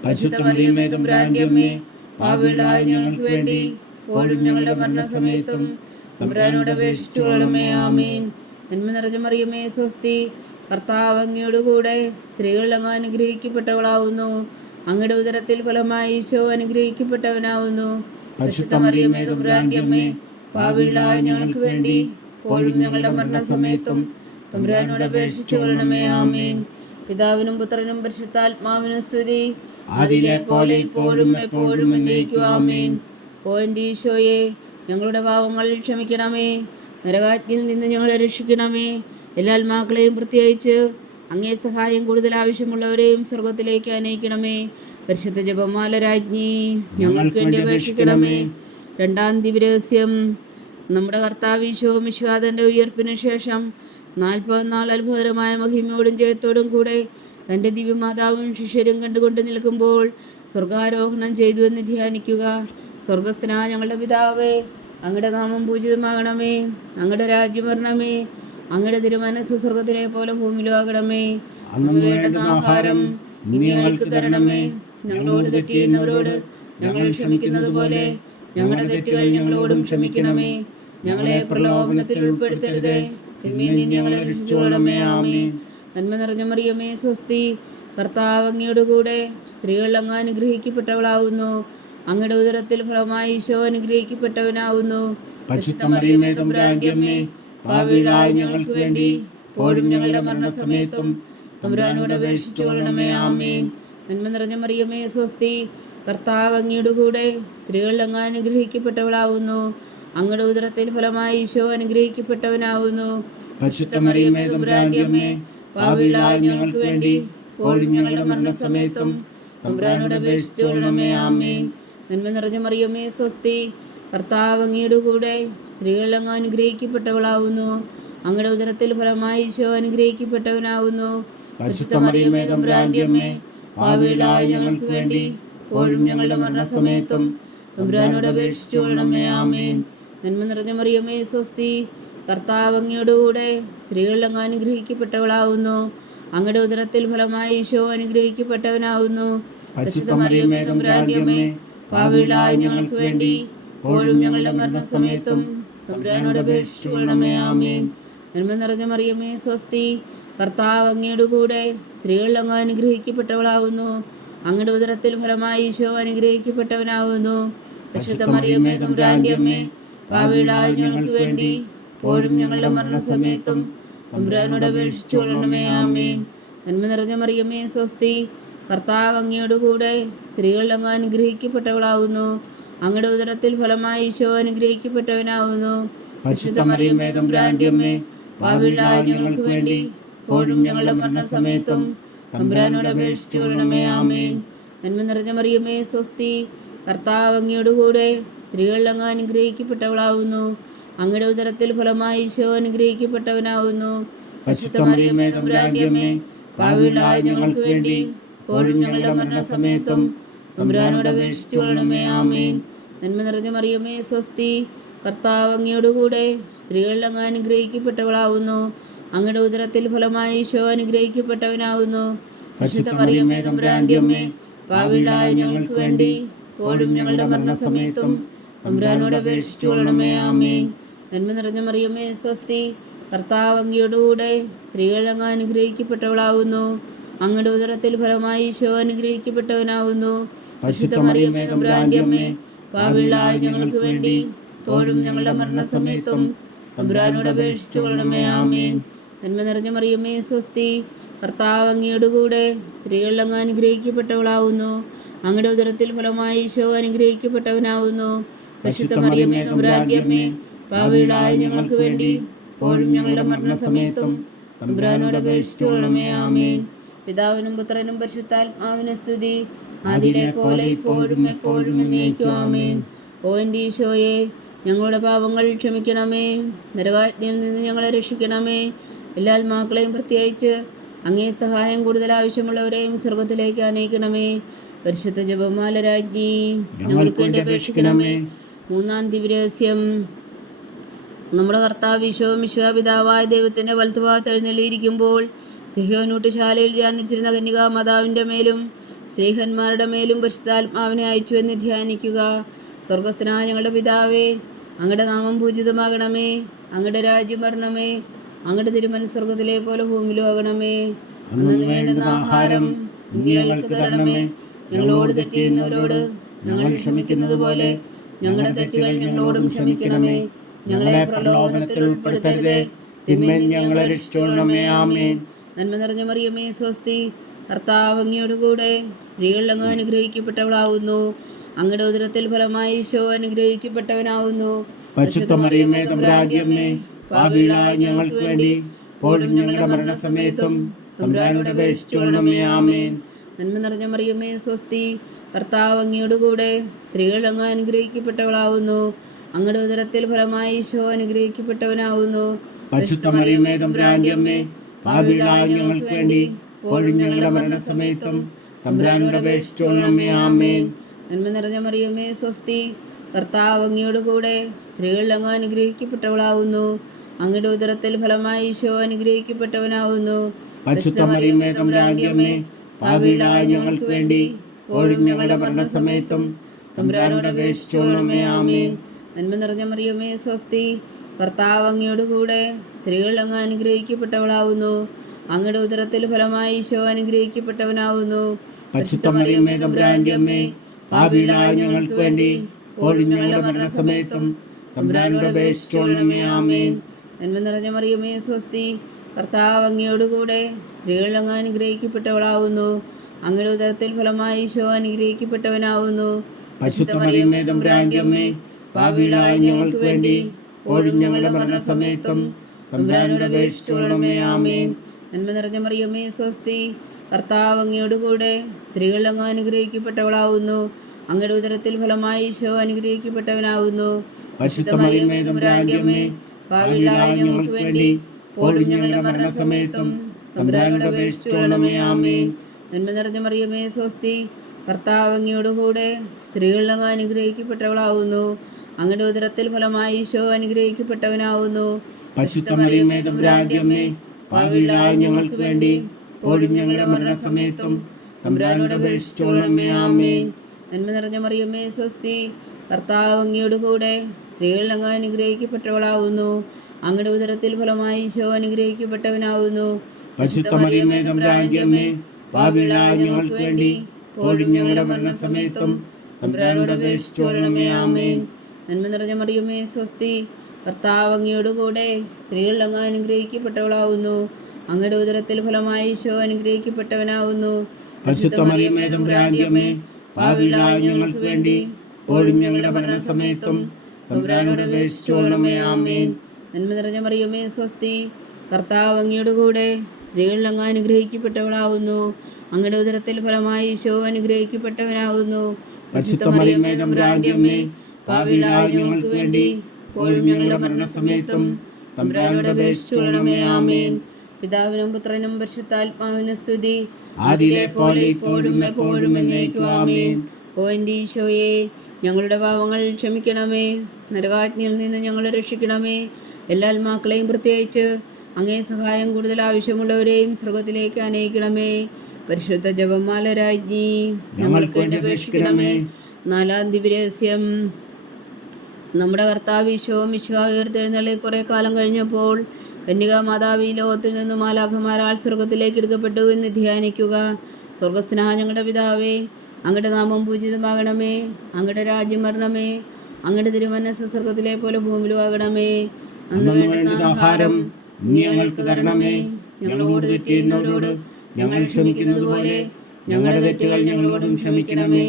പരിശുദ്ധ മറിയമേ തമ്പുരാന്റെ അമ്മേ, പാപികളായ ഞങ്ങൾക്ക് വേണ്ടി ഇപ്പോഴും ഞങ്ങളുടെ മരണസമയത്തും തമ്പുരാനോട് അപേക്ഷിച്ചു കൊള്ളണമേ. ആമേൻ. നന്മ നിറഞ്ഞ മറിയമേ സ്വസ്തി, കർത്താവ് അങ്ങയോടുകൂടെ സ്ത്രീകളിൽ അങ്ങ് അനുഗ്രഹിക്കപ്പെട്ടവളാവുന്നു. അങ്ങയുടെ ഉദരത്തിൽ ഫലമായി ഈശോ അനുഗ്രഹിക്കപ്പെട്ടവനാവുന്നു. പരിശുദ്ധ മറിയമേ തമ്പുരാന്റെ അമ്മേ, പാപികളായ ഞങ്ങൾക്ക് വേണ്ടി ഇപ്പോഴും ഞങ്ങളുടെ മരണസമയത്തും തമ്പുരാനോട് അപേക്ഷിച്ചു കൊള്ളണമേ. ആമേൻ. പിതാവിനും പുത്രനും പരിശുദ്ധാത്മാവിനും സ്തുതി, അതിലെ പോലെ ഇപ്പോഴും എപ്പോഴും എന്നേക്കും. ആമേൻ. ഓ എൻ്റെ ഈശോയെ, ഞങ്ങളുടെ പാവങ്ങൾ ക്ഷമിക്കണമേ. നരകാജ്ഞയിൽ നിന്ന് ഞങ്ങളെ രക്ഷിക്കണമേ. എല്ലാ ആത്മാക്കളെയും പ്രത്യേകിച്ച് അങ്ങേ സഹായം കൂടുതൽ ആവശ്യമുള്ളവരെയും സ്വർഗത്തിലേക്ക് അനയിക്കണമേ. പരിശുദ്ധ ജപമാല രാജ്ഞി, ഞങ്ങൾക്ക് വേണ്ടി അപേക്ഷിക്കണമേ. രണ്ടാം ദിവ്യരഹസ്യം. നമ്മുടെ കർത്താവ് ഈശോ മിശിഹായുടെ ഉയർപ്പിന് ശേഷം 40 നാൾ അത്ഭുതകരമായ മഹിമയോടും ജയത്തോടും കൂടെ തൻ്റെ ദിവ്യമാതാവും ശിഷ്യരും കണ്ടുകൊണ്ട് നിൽക്കുമ്പോൾ സ്വർഗാരോഹണം ചെയ്തു എന്ന് ധ്യാനിക്കുക. സ്വർഗസ്ഥനായ ഞങ്ങളുടെ പിതാവേ, അങ്ങയുടെ നാമം പൂജിതമാകണമേ. അങ്ങയുടെ രാജ്യം വരണമേ. അങ്ങയുടെ തിരുമനസ്സ് സ്വർഗത്തിലെ പോലെ ഭൂമിയിലാകണമേ. അന്ന് വേണ്ടുന്ന ആഹാരം ഇനി ഞങ്ങൾക്ക് തരണമേ. ഞങ്ങളോട് തെറ്റ് ചെയ്യുന്നവരോട് ഞങ്ങൾ ക്ഷമിക്കുന്നത് പോലെ ഞങ്ങളുടെ തെറ്റുകൾ ഞങ്ങളോടും ക്ഷമിക്കണമേ. ഞങ്ങളെ പ്രലോഭനത്തിൽ ഉൾപ്പെടുത്തരുതേ, തിന്മയിൽ നിന്ന് ഞങ്ങളെ രക്ഷിച്ചുകൊള്ളണമേ. ആമേൻ. നന്മ നിറഞ്ഞ മറിയമേ സ്വസ്തി, കർത്താവ് അങ്ങയോടുകൂടെ സ്ത്രീകൾ അങ്ങ് അനുഗ്രഹിക്കപ്പെട്ടവളാവുന്നു. അങ്ങയുടെ ഉദരത്തിൽ ഫലമായി ഈശോ അനുഗ്രഹിക്കപ്പെട്ടവനാവുന്നു. പരിശുദ്ധ മറിയമേ തമ്പുരാന്റെ അമ്മേ, പാപികളായ ഞങ്ങൾക്ക് വേണ്ടി ഇപ്പോഴും ഞങ്ങളുടെ മരണസമയത്തും തമ്പുരാനോട് അപേക്ഷിച്ചു കൊള്ളണമേ. ആമേൻ. നന്മ നിറഞ്ഞ മറിയമേ സ്വസ്തി, കർത്താവ് അങ്ങയോടുകൂടെ സ്ത്രീകൾ അങ്ങ് അനുഗ്രഹിക്കപ്പെട്ടവളാവുന്നു. അങ്ങയുടെ ഉദരത്തിൽ ഫലമായി ഈശോ അനുഗ്രഹിക്കപ്പെട്ടവനാവുന്നു. പരിശുദ്ധ മറിയമേ തമ്പുരാന്റെ അമ്മേ, പാപികളായ ഞങ്ങൾക്ക് വേണ്ടി ഇപ്പോഴും ഞങ്ങളുടെ മരണസമയത്തും തമ്പുരാനോട് അപേക്ഷിച്ചു കൊള്ളണമേ. ആമേൻ. നന്മ നിറഞ്ഞ മറിയമേ സ്വസ്തി, കർത്താവ് അങ്ങയോടുകൂടെ സ്ത്രീകൾ അങ്ങ് അനുഗ്രഹിക്കപ്പെട്ടവളാവുന്നു. അങ്ങയുടെ ഉദരത്തിൽ ഫലമായി ഈശോ അനുഗ്രഹിക്കപ്പെട്ടവനാവുന്നു. പരിശുദ്ധ മറിയമേ തമ്പുരാന്റെ അമ്മേ, പാപികളായ ഞങ്ങൾക്ക് വേണ്ടി ഇപ്പോഴും ഞങ്ങളുടെ മരണസമയത്തും തമ്പുരാനോട് അപേക്ഷിച്ചു കൊള്ളണമേ. ആമേൻ. നന്മ നിറഞ്ഞ മറിയമേ സ്വസ്തി, കർത്താവ് അങ്ങയോടുകൂടെ സ്ത്രീകൾ അങ്ങ് അനുഗ്രഹിക്കപ്പെട്ടവളാവുന്നു. അങ്ങയുടെ ഉദരത്തിൽ ഫലമായി ഈശോ അനുഗ്രഹിക്കപ്പെട്ടവനാവുന്നു. പരിശുദ്ധ മറിയമേ തമ്പുരാന്റെ അമ്മേ, പാപികളായ ഞങ്ങൾക്ക് വേണ്ടി ഇപ്പോഴും ഞങ്ങളുടെ മരണസമയത്തും തമ്പുരാനോട് അപേക്ഷിച്ചു കൊള്ളണമേ. ആമേൻ. നന്മ നിറഞ്ഞ മറിയമേ സ്വസ്തി, കർത്താവ് അങ്ങയോടുകൂടെ സ്ത്രീകൾ അങ്ങ് അനുഗ്രഹിക്കപ്പെട്ടവളാവുന്നു. അങ്ങയുടെ ഉദരത്തിൽ ഫലമായി ഈശോ അനുഗ്രഹിക്കപ്പെട്ടവനാവുന്നു. പരിശുദ്ധ മറിയമേ തമ്പുരാന്റെ അമ്മേ, പാപികളായ ഞങ്ങൾക്ക് വേണ്ടി ഇപ്പോഴും ഞങ്ങളുടെ മരണസമയത്തും തമ്പുരാനോട് അപേക്ഷിച്ചു കൊള്ളണമേ. ആമേൻ. നന്മ നിറഞ്ഞ മറിയമേ സ്വസ്തി, കർത്താവ് അങ്ങയോടുകൂടെ സ്ത്രീകൾ അങ്ങ് അനുഗ്രഹിക്കപ്പെട്ടവളാവുന്നു. അങ്ങയുടെ ഉദരത്തിൽ ഫലമായി ഈശോ അനുഗ്രഹിക്കപ്പെട്ടവനാവുന്നു. പരിശുദ്ധ മറിയമേ തമ്പുരാന്റെ അമ്മേ, പാപികളായ ഞങ്ങൾക്ക് വേണ്ടി ഇപ്പോഴും ഞങ്ങളുടെ മരണസമയത്തും തമ്പുരാനോട് അപേക്ഷിച്ചു കൊള്ളണമേ. ആമേൻ. നന്മ നിറഞ്ഞ മറിയമേ സ്വസ്തി, കർത്താവ് അങ്ങയോട് കൂടെ സ്ത്രീകളിൽ അങ്ങ് അനുഗ്രഹിക്കപ്പെട്ടവളാവുന്നു. അങ്ങയുടെ ഉദരത്തിൽ ഫലമായി ഈശോ അനുഗ്രഹിക്കപ്പെട്ടവനാവുന്നു. പരിശുദ്ധ മറിയമേ തമ്പുരാന്റെ അമ്മേ, പാപികളായ ഞങ്ങൾക്ക് വേണ്ടി ഇപ്പോഴും ഞങ്ങളുടെ മരണസമയത്തും തമ്പുരാനോട് അപേക്ഷിച്ചു കൊള്ളണമേ. ആമേൻ. നന്മ നിറഞ്ഞ മറിയമേ സ്വസ്തി, കർത്താവ് അങ്ങയോട് കൂടെ സ്ത്രീകളിൽ അങ്ങ് അനുഗ്രഹിക്കപ്പെട്ടവളാവുന്നു. അങ്ങയുടെ ഉദരത്തിൽ ഫലമായി ഈശോ അനുഗ്രഹിക്കപ്പെട്ടവനാവുന്നു. പരിശുദ്ധ മറിയമേ തമ്പുരാന്റെ അമ്മേ, പാപികളായ ഞങ്ങൾക്ക് വേണ്ടി ഇപ്പോഴും ഞങ്ങളുടെ മരണസമയത്തും തമ്പുരാനോട് അപേക്ഷിച്ചു കൊള്ളണമേ. ആമേൻ. നന്മ നിറഞ്ഞ മറിയമേ സ്വസ്തി, കർത്താവ് അങ്ങയോട് കൂടെ സ്ത്രീകളിൽ അങ്ങ് അനുഗ്രഹിക്കപ്പെട്ടവളാവുന്നു. അങ്ങയുടെ ഉദരത്തിൽ ഫലമായി ഈശോ അനുഗ്രഹിക്കപ്പെട്ടവനാവുന്നു. പരിശുദ്ധ മറിയമേ തമ്പുരാന്റെ അമ്മേ, പാപികളായ ഞങ്ങൾക്ക് വേണ്ടി ഇപ്പോഴും ഞങ്ങളുടെ മരണസമയത്തും തമ്പുരാനോട് അപേക്ഷിച്ചു കൊള്ളണമേ. ആമേൻ. നന്മ നിറഞ്ഞ മറിയമേ സ്വസ്തി, കർത്താവ് അങ്ങയോട് കൂടെ സ്ത്രീകളിൽ അങ്ങ് അനുഗ്രഹിക്കപ്പെട്ടവളാവുന്നു. അങ്ങയുടെ ഉദരത്തിൽ ഫലമായി ഈശോ അനുഗ്രഹിക്കപ്പെട്ടവനാവുന്നു. പരിശുദ്ധ മറിയമേ തമ്പുരാന്റെ അമ്മേ, പാപികളായ ഞങ്ങൾക്ക് വേണ്ടി ഇപ്പോഴും ഞങ്ങളുടെ മരണസമയത്തും തമ്പുരാനോട് അപേക്ഷിച്ചു കൊള്ളണമേ. ആമേൻ. പിതാവിനും പുത്രനും പരിശുദ്ധാത്മാവിനും സ്തുതി, ആദിയിലെ പോലെ ഇപ്പോഴും എപ്പോഴും എന്നേക്കും. ആമേൻ. ഓ എൻ്റെ ഈശോയെ, ഞങ്ങളുടെ പാപങ്ങൾ ക്ഷമിക്കണമേ. നരകാജ്ഞയിൽ നിന്ന് ഞങ്ങളെ രക്ഷിക്കണമേ. എല്ലാ ആത്മാക്കളെയും പ്രത്യേകിച്ച് അങ്ങേ സഹായം കൂടുതൽ ആവശ്യമുള്ളവരെയും സ്വർഗത്തിലേക്ക് അനയിക്കണമേ. പരിശുദ്ധ ജപമാല രാജ്ഞി, ഞങ്ങൾക്ക് വേണ്ടി അപേക്ഷിക്കണമേ. മൂന്നാം ദിവ്യരഹസ്യം. നമ്മുടെ കർത്താവ് ഈശോ മിശിഹാ പിതാവായ ദൈവത്തിൻ്റെ വലത്തുഭാഗത്ത് എഴുന്നള്ളിയിരിക്കുമ്പോൾ സിഹ്യോനൂട്ടുശാലയിൽ ധ്യാനിച്ചിരുന്ന കന്യകാ മാതാവിൻ്റെ മേലും സ്ത്രീഹന്മാരുടെ മേലും പരിശുദ്ധാത്മാവിനെ അയച്ചു എന്ന് ധ്യാനിക്കുക. സ്വർഗസ്ഥനായ ഞങ്ങളുടെ പിതാവേ, അങ്ങയുടെ നാമം പൂജിതമാകണമേ. അങ്ങയുടെ രാജ്യം വരണമേ. അങ്ങയുടെ തിരുമനസ്സ് സ്വർഗത്തിലെ പോലെ ഭൂമിയിലും ആകണമേ. അന്നു വേണ്ടുന്ന ആഹാരം ഇന്ന് ഞങ്ങൾക്ക് തരണമേ. ഞങ്ങളോട് തെറ്റ് ചെയ്യുന്നവരോട് ഞങ്ങൾ ക്ഷമിക്കുന്നത് പോലെ ഞങ്ങളുടെ തെറ്റുകൾ ഞങ്ങളോടും ക്ഷമിക്കണമേ. ഞങ്ങളെ പ്രലോഭനത്തിൽ ഉൾപ്പെടുത്തരുതേ, തിന്മയിൽ ഞങ്ങളെ രക്ഷിച്ചുകൊള്ളണമേ. ആമേൻ. നന്മ നിറഞ്ഞ മറിയമേ സ്വസ്തി, കർത്താവ് അങ്ങയോട് കൂടെ സ്ത്രീകളിൽ അങ്ങ് അനുഗ്രഹിക്കപ്പെട്ടവളാവുന്നു. അങ്ങയുടെ ഉദരത്തിൽ ഫലമായി ഈശോ അനുഗ്രഹിക്കപ്പെട്ടവനാവുന്നു. പരിശുദ്ധ മറിയമേ തമ്പുരാന്റെ അമ്മേ, പാപികളായ ഞങ്ങൾക്ക് വേണ്ടി ഇപ്പോഴും ഞങ്ങളുടെ മരണസമയത്തും തമ്പുരാനോട് അപേക്ഷിച്ചു കൊള്ളണമേ. ആമേൻ. നന്മ നിറഞ്ഞ മറിയമേ സ്വസ്തി, കർത്താവ് അങ്ങയോട് കൂടെ സ്ത്രീകളിൽ അങ്ങ് അനുഗ്രഹിക്കപ്പെട്ടവളാവുന്നു. അങ്ങയുടെ ഉദരത്തിൽ ഫലമായി ഈശോ അനുഗ്രഹിക്കപ്പെട്ടവനാവുന്നു. പരിശുദ്ധ മറിയമേ തമ്പുരാന്റെ അമ്മേ, പാപികളായ ഞങ്ങൾക്ക് വേണ്ടി ഇപ്പോഴും ഞങ്ങളുടെ മരണസമയത്തും തമ്പുരാനോട് അപേക്ഷിച്ചു കൊള്ളണമേ. ആമേൻ. നന്മ നിറഞ്ഞ മറിയമേ സ്വസ്തി, കർത്താവ് അങ്ങയോട് കൂടെ സ്ത്രീകളിൽ അങ്ങ് അനുഗ്രഹിക്കപ്പെട്ടവളാവുന്നു. അങ്ങയുടെ ഉദരത്തിൽ ഫലമായി ഈശോ അനുഗ്രഹിക്കപ്പെട്ടവനാവുന്നു. പരിശുദ്ധ മറിയമേ തമ്പുരാന്റെ അമ്മേ, പാപികളായ ഞങ്ങൾക്ക് വേണ്ടി ഇപ്പോഴും ഞങ്ങളുടെ മരണസമയത്തും തമ്പുരാനോട് അപേക്ഷിച്ചു കൊള്ളണമേ. ആമേൻ. നന്മ നിറഞ്ഞ മറിയമേ സ്വസ്തി, കർത്താവ് അങ്ങയോട് കൂടെ സ്ത്രീകളിൽ അങ്ങ് അനുഗ്രഹിക്കപ്പെട്ടവളാവുന്നു. അങ്ങയുടെ ഉദരത്തിൽ ഫലമായി ഈശോ അനുഗ്രഹിക്കപ്പെട്ടവനാവുന്നു. പരിശുദ്ധ മറിയമേ തമ്പുരാന്റെ അമ്മേ, പാപികളായ ഞങ്ങൾക്ക് വേണ്ടി ഇപ്പോഴും ഞങ്ങളുടെ മരണസമയത്തും തമ്പുരാനോട് അപേക്ഷിച്ചു കൊള്ളണമേ. ആമേൻ. നന്മ നിറഞ്ഞ മറിയമേ സ്വസ്തി, കർത്താവ് അങ്ങയോട് കൂടെ സ്ത്രീകളിൽ അങ്ങ് അനുഗ്രഹിക്കപ്പെട്ടവളാവുന്നു. അങ്ങയുടെ ഉദരത്തിൽ ഫലമായി ഈശോ അനുഗ്രഹിക്കപ്പെട്ടവനാവുന്നു. പരിശുദ്ധ മറിയമേ തമ്പുരാന്റെ അമ്മേ, പാപികളായ ഞങ്ങൾക്ക് വേണ്ടി ഇപ്പോഴും ഞങ്ങളുടെ മരണസമയത്തും തമ്പുരാനോട് അപേക്ഷിച്ചു കൊള്ളണമേ. ആമേൻ. നന്മ നിറഞ്ഞ മറിയമേ സ്വസ്തി, കർത്താവ് അങ്ങയോട് കൂടെ സ്ത്രീകളിൽ അങ്ങ് അനുഗ്രഹിക്കപ്പെട്ടവളാവുന്നു. അങ്ങയുടെ ഉദരത്തിൽ ഫലമായി ഈശോ അനുഗ്രഹിക്കപ്പെട്ടവനാവുന്നു. പരിശുദ്ധ മറിയമേ തമ്പുരാന്റെ അമ്മേ, പാപികളായ ഞങ്ങൾക്ക് വേണ്ടി ഇപ്പോഴും ഞങ്ങളുടെ മരണസമയത്തും തമ്പുരാനോട് അപേക്ഷിച്ചു കൊള്ളണമേ. ആമേൻ. നന്മ നിറഞ്ഞ മറിയമേ സ്വസ്തി, കർത്താവ് അങ്ങയോട് കൂടെ സ്ത്രീകളിൽ അങ്ങ് അനുഗ്രഹിക്കപ്പെട്ടവളാവുന്നു. അങ്ങയുടെ ഉദരത്തിൽ ഫലമായി ഈശോ അനുഗ്രഹിക്കപ്പെട്ടവനാവുന്നു. പരിശുദ്ധ മറിയമേ തമ്പുരാന്റെ അമ്മേ, പാപികളായ ഞങ്ങൾക്ക് വേണ്ടി ഇപ്പോഴും ഞങ്ങളുടെ മരണസമയത്തും തമ്പുരാനോട് അപേക്ഷിച്ചു കൊള്ളണമേ. ആമേൻ. നന്മ നിറഞ്ഞ മറിയമേ സ്വസ്തി, കർത്താവ് അങ്ങയോട് കൂടെ സ്ത്രീകളിൽ അങ്ങ് അനുഗ്രഹിക്കപ്പെട്ടവളാവുന്നു. അങ്ങയുടെ ഉദരത്തിൽ ഫലമായി ഈശോ അനുഗ്രഹിക്കപ്പെട്ടവനാവുന്നു. പരിശുദ്ധ മറിയമേ തമ്പുരാന്റെ അമ്മേ, പാപികളായ ഞങ്ങൾക്ക് വേണ്ടി ഇപ്പോഴും ഞങ്ങളുടെ മരണസമയത്തും തമ്പുരാനോട് അപേക്ഷിച്ചു കൊള്ളണമേ. ആമേൻ. നന്മ നിറഞ്ഞ മറിയമേ സ്വസ്തി, കർത്താവ് അങ്ങയോട് കൂടെ സ്ത്രീകളിൽ അങ്ങ് അനുഗ്രഹിക്കപ്പെട്ടവളാവുന്നു. അങ്ങയുടെ ഉദരത്തിൽ ഫലമായി ഈശോ അനുഗ്രഹിക്കപ്പെട്ടവനാവുന്നു. പരിശുദ്ധ മറിയമേ തമ്പുരാന്റെ അമ്മേ, പാപികളായ ഞങ്ങൾക്ക് വേണ്ടി ഇപ്പോഴും ഞങ്ങളുടെ മരണസമയത്തും തമ്പുരാനോട് അപേക്ഷിച്ചു കൊള്ളണമേ. ആമേൻ. നന്മ നിറഞ്ഞ മറിയമേ സ്വസ്തി, കർത്താവ് അങ്ങയോട് കൂടെ സ്ത്രീകളിൽ അങ്ങ് അനുഗ്രഹിക്കപ്പെട്ടവളാവുന്നു. അങ്ങയുടെ ഉദരത്തിൽ ഫലമായി ഈശോ അനുഗ്രഹിക്കപ്പെട്ടവനാകുന്നു. പരിശുദ്ധ മറിയമേ തമ്പുരാന്റെ അമ്മേ, പാപികളായ ഞങ്ങൾക്ക് വേണ്ടി ഇപ്പോഴും ഞങ്ങളുടെ മരണസമയത്തും തമ്പുരാനോട് അപേക്ഷിച്ചുകൊള്ളണമേ. ആമേൻ. പിതാവിനും പുത്രനും പരിശുദ്ധാത്മാവിനും സ്തുതി, ആദിയിലെ പോലെ ഇപ്പോഴും എപ്പോഴും എന്നേക്കും. ആമേൻ. ഓ എൻ്റെ ഈശോയെ, ഞങ്ങളുടെ പാപങ്ങൾ ക്ഷമിക്കണമേ, നരകാജ്ഞയിൽ നിന്ന് ഞങ്ങളെ രക്ഷിക്കണമേ. എല്ലാ ആത്മാക്കളെയും പ്രത്യേകിച്ച് അങ്ങേ സഹായം കൂടുതൽ ആവശ്യമുള്ളവരെയും സ്വർഗത്തിലേക്ക് അനയിക്കണമേ. പരിശുദ്ധ ജപമാല രാജ്ഞി, ഞങ്ങൾക്ക് വേണ്ടി അപേക്ഷിക്കണമേ. നാലാം ദിവ്യരഹസ്യം. നമ്മുടെ കർത്താവ് ഈശോ മിശിഹാ ഉയർത്തെഴുന്നള്ളി കുറെ കാലം കഴിഞ്ഞപ്പോൾ കന്യകാ മാതാവ് ഈ ലോകത്തിൽ നിന്ന് മാലാഖമാരാൽ സ്വർഗത്തിലേക്ക് എടുക്കപ്പെട്ടു എന്ന് ധ്യാനിക്കുക. സ്വർഗസ്ഥനായ ഞങ്ങളുടെ പിതാവേ, അങ്ങയുടെ നാമം പൂജിതമാകണമേ, അങ്ങയുടെ രാജ്യം വരണമേ, അങ്ങയുടെ തിരുമനസ്സ് സ്വർഗത്തിലെ പോലെ ഭൂമിയിലും ആകണമേ. അന്ന് വേണ്ടുന്ന ആഹാരം ഇനി ഞങ്ങൾക്ക് തരണമേ. ഞങ്ങളോട് തെറ്റ് ചെയ്യുന്നവരോട് ഞങ്ങൾ ക്ഷമിക്കുന്നത് പോലെ ഞങ്ങളുടെ തെറ്റുകൾ ഞങ്ങളോടും ക്ഷമിക്കണമേ.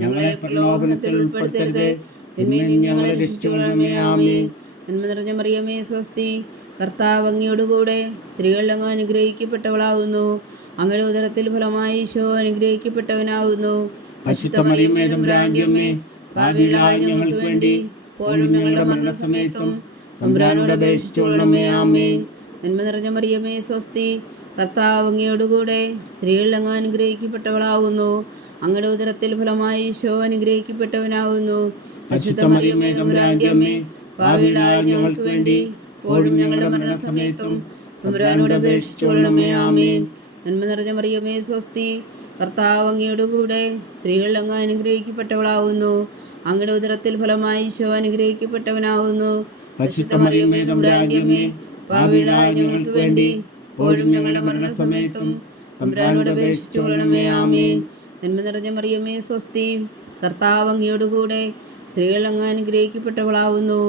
ഞങ്ങളെ പ്രലോഭനത്തിൽ ഉൾപ്പെടുത്തരുത്, തിന്മയിൽ നിന്ന് ഞങ്ങളെ രക്ഷിച്ചുകൊള്ളണമേ. ആമേൻ. നന്മ നിറഞ്ഞ മറിയമേ സ്വസ്തി, കർത്താവ് അങ്ങയോടുകൂടെ സ്ത്രീകൾ അങ്ങ് അനുഗ്രഹിക്കപ്പെട്ടവളാവുന്നു. അങ്ങയുടെ ഉദരത്തിൽ ഫലമായി ഈശോ അനുഗ്രഹിക്കപ്പെട്ടവനാവുന്നു. പരിശുദ്ധ മറിയമേ തമ്പുരാന്റെ അമ്മേ, പാപികളായ ഞങ്ങൾക്ക് വേണ്ടി ഇപ്പോഴും ഞങ്ങളുടെ മരണസമയത്തും തമ്പുരാനോട് അപേക്ഷിച്ചുകൊള്ളണമേ. ആമേൻ. നന്മ നിറഞ്ഞ മറിയമേ സ്വസ്തി, കർത്താവ് അങ്ങയോടുകൂടെ സ്ത്രീകൾ അങ്ങ് അനുഗ്രഹിക്കപ്പെട്ടവളാവുന്നു. അങ്ങയുടെ ഉദരത്തിൽ ഫലമായി ഈശോ അനുഗ്രഹിക്കപ്പെട്ടവനാവുന്നു. പരിശുദ്ധ മറിയമേ തമ്പുരാന്റെ അമ്മേ, പാപികളായ ഞങ്ങൾക്ക് വേണ്ടി ഇപ്പോഴും ഞങ്ങളുടെ മരണസമയത്തും തമ്പുരാനോട് അപേക്ഷിച്ചുകൊള്ളണമേ. ആമേൻ. നന്മ നിറഞ്ഞ മറിയമേ സ്വസ്തി, കർത്താവ് അങ്ങയോടുകൂടെ സ്ത്രീകൾ അങ്ങ് അനുഗ്രഹിക്കപ്പെട്ടവളാവുന്നു. അങ്ങയുടെ ഉദരത്തിൽ ഫലമായി ഈശോ അനുഗ്രഹിക്കപ്പെട്ടവനാവുന്നു. പരിശുദ്ധ മറിയമേ തമ്പുരാന്റെ അമ്മേ, പാപികളായ ഞങ്ങൾക്ക് വേണ്ടി ഇപ്പോഴും ഞങ്ങളുടെ മരണസമയത്തും തമ്പുരാനോട് അപേക്ഷിച്ചുകൊള്ളണമേ. ആമേൻ. നന്മ നിറഞ്ഞ മറിയമേ സ്വസ്തി, കർത്താവ് അങ്ങയോടുകൂടെ സ്ത്രീകൾ അങ്ങ് അനുഗ്രഹിക്കപ്പെട്ടവളാവുന്നു.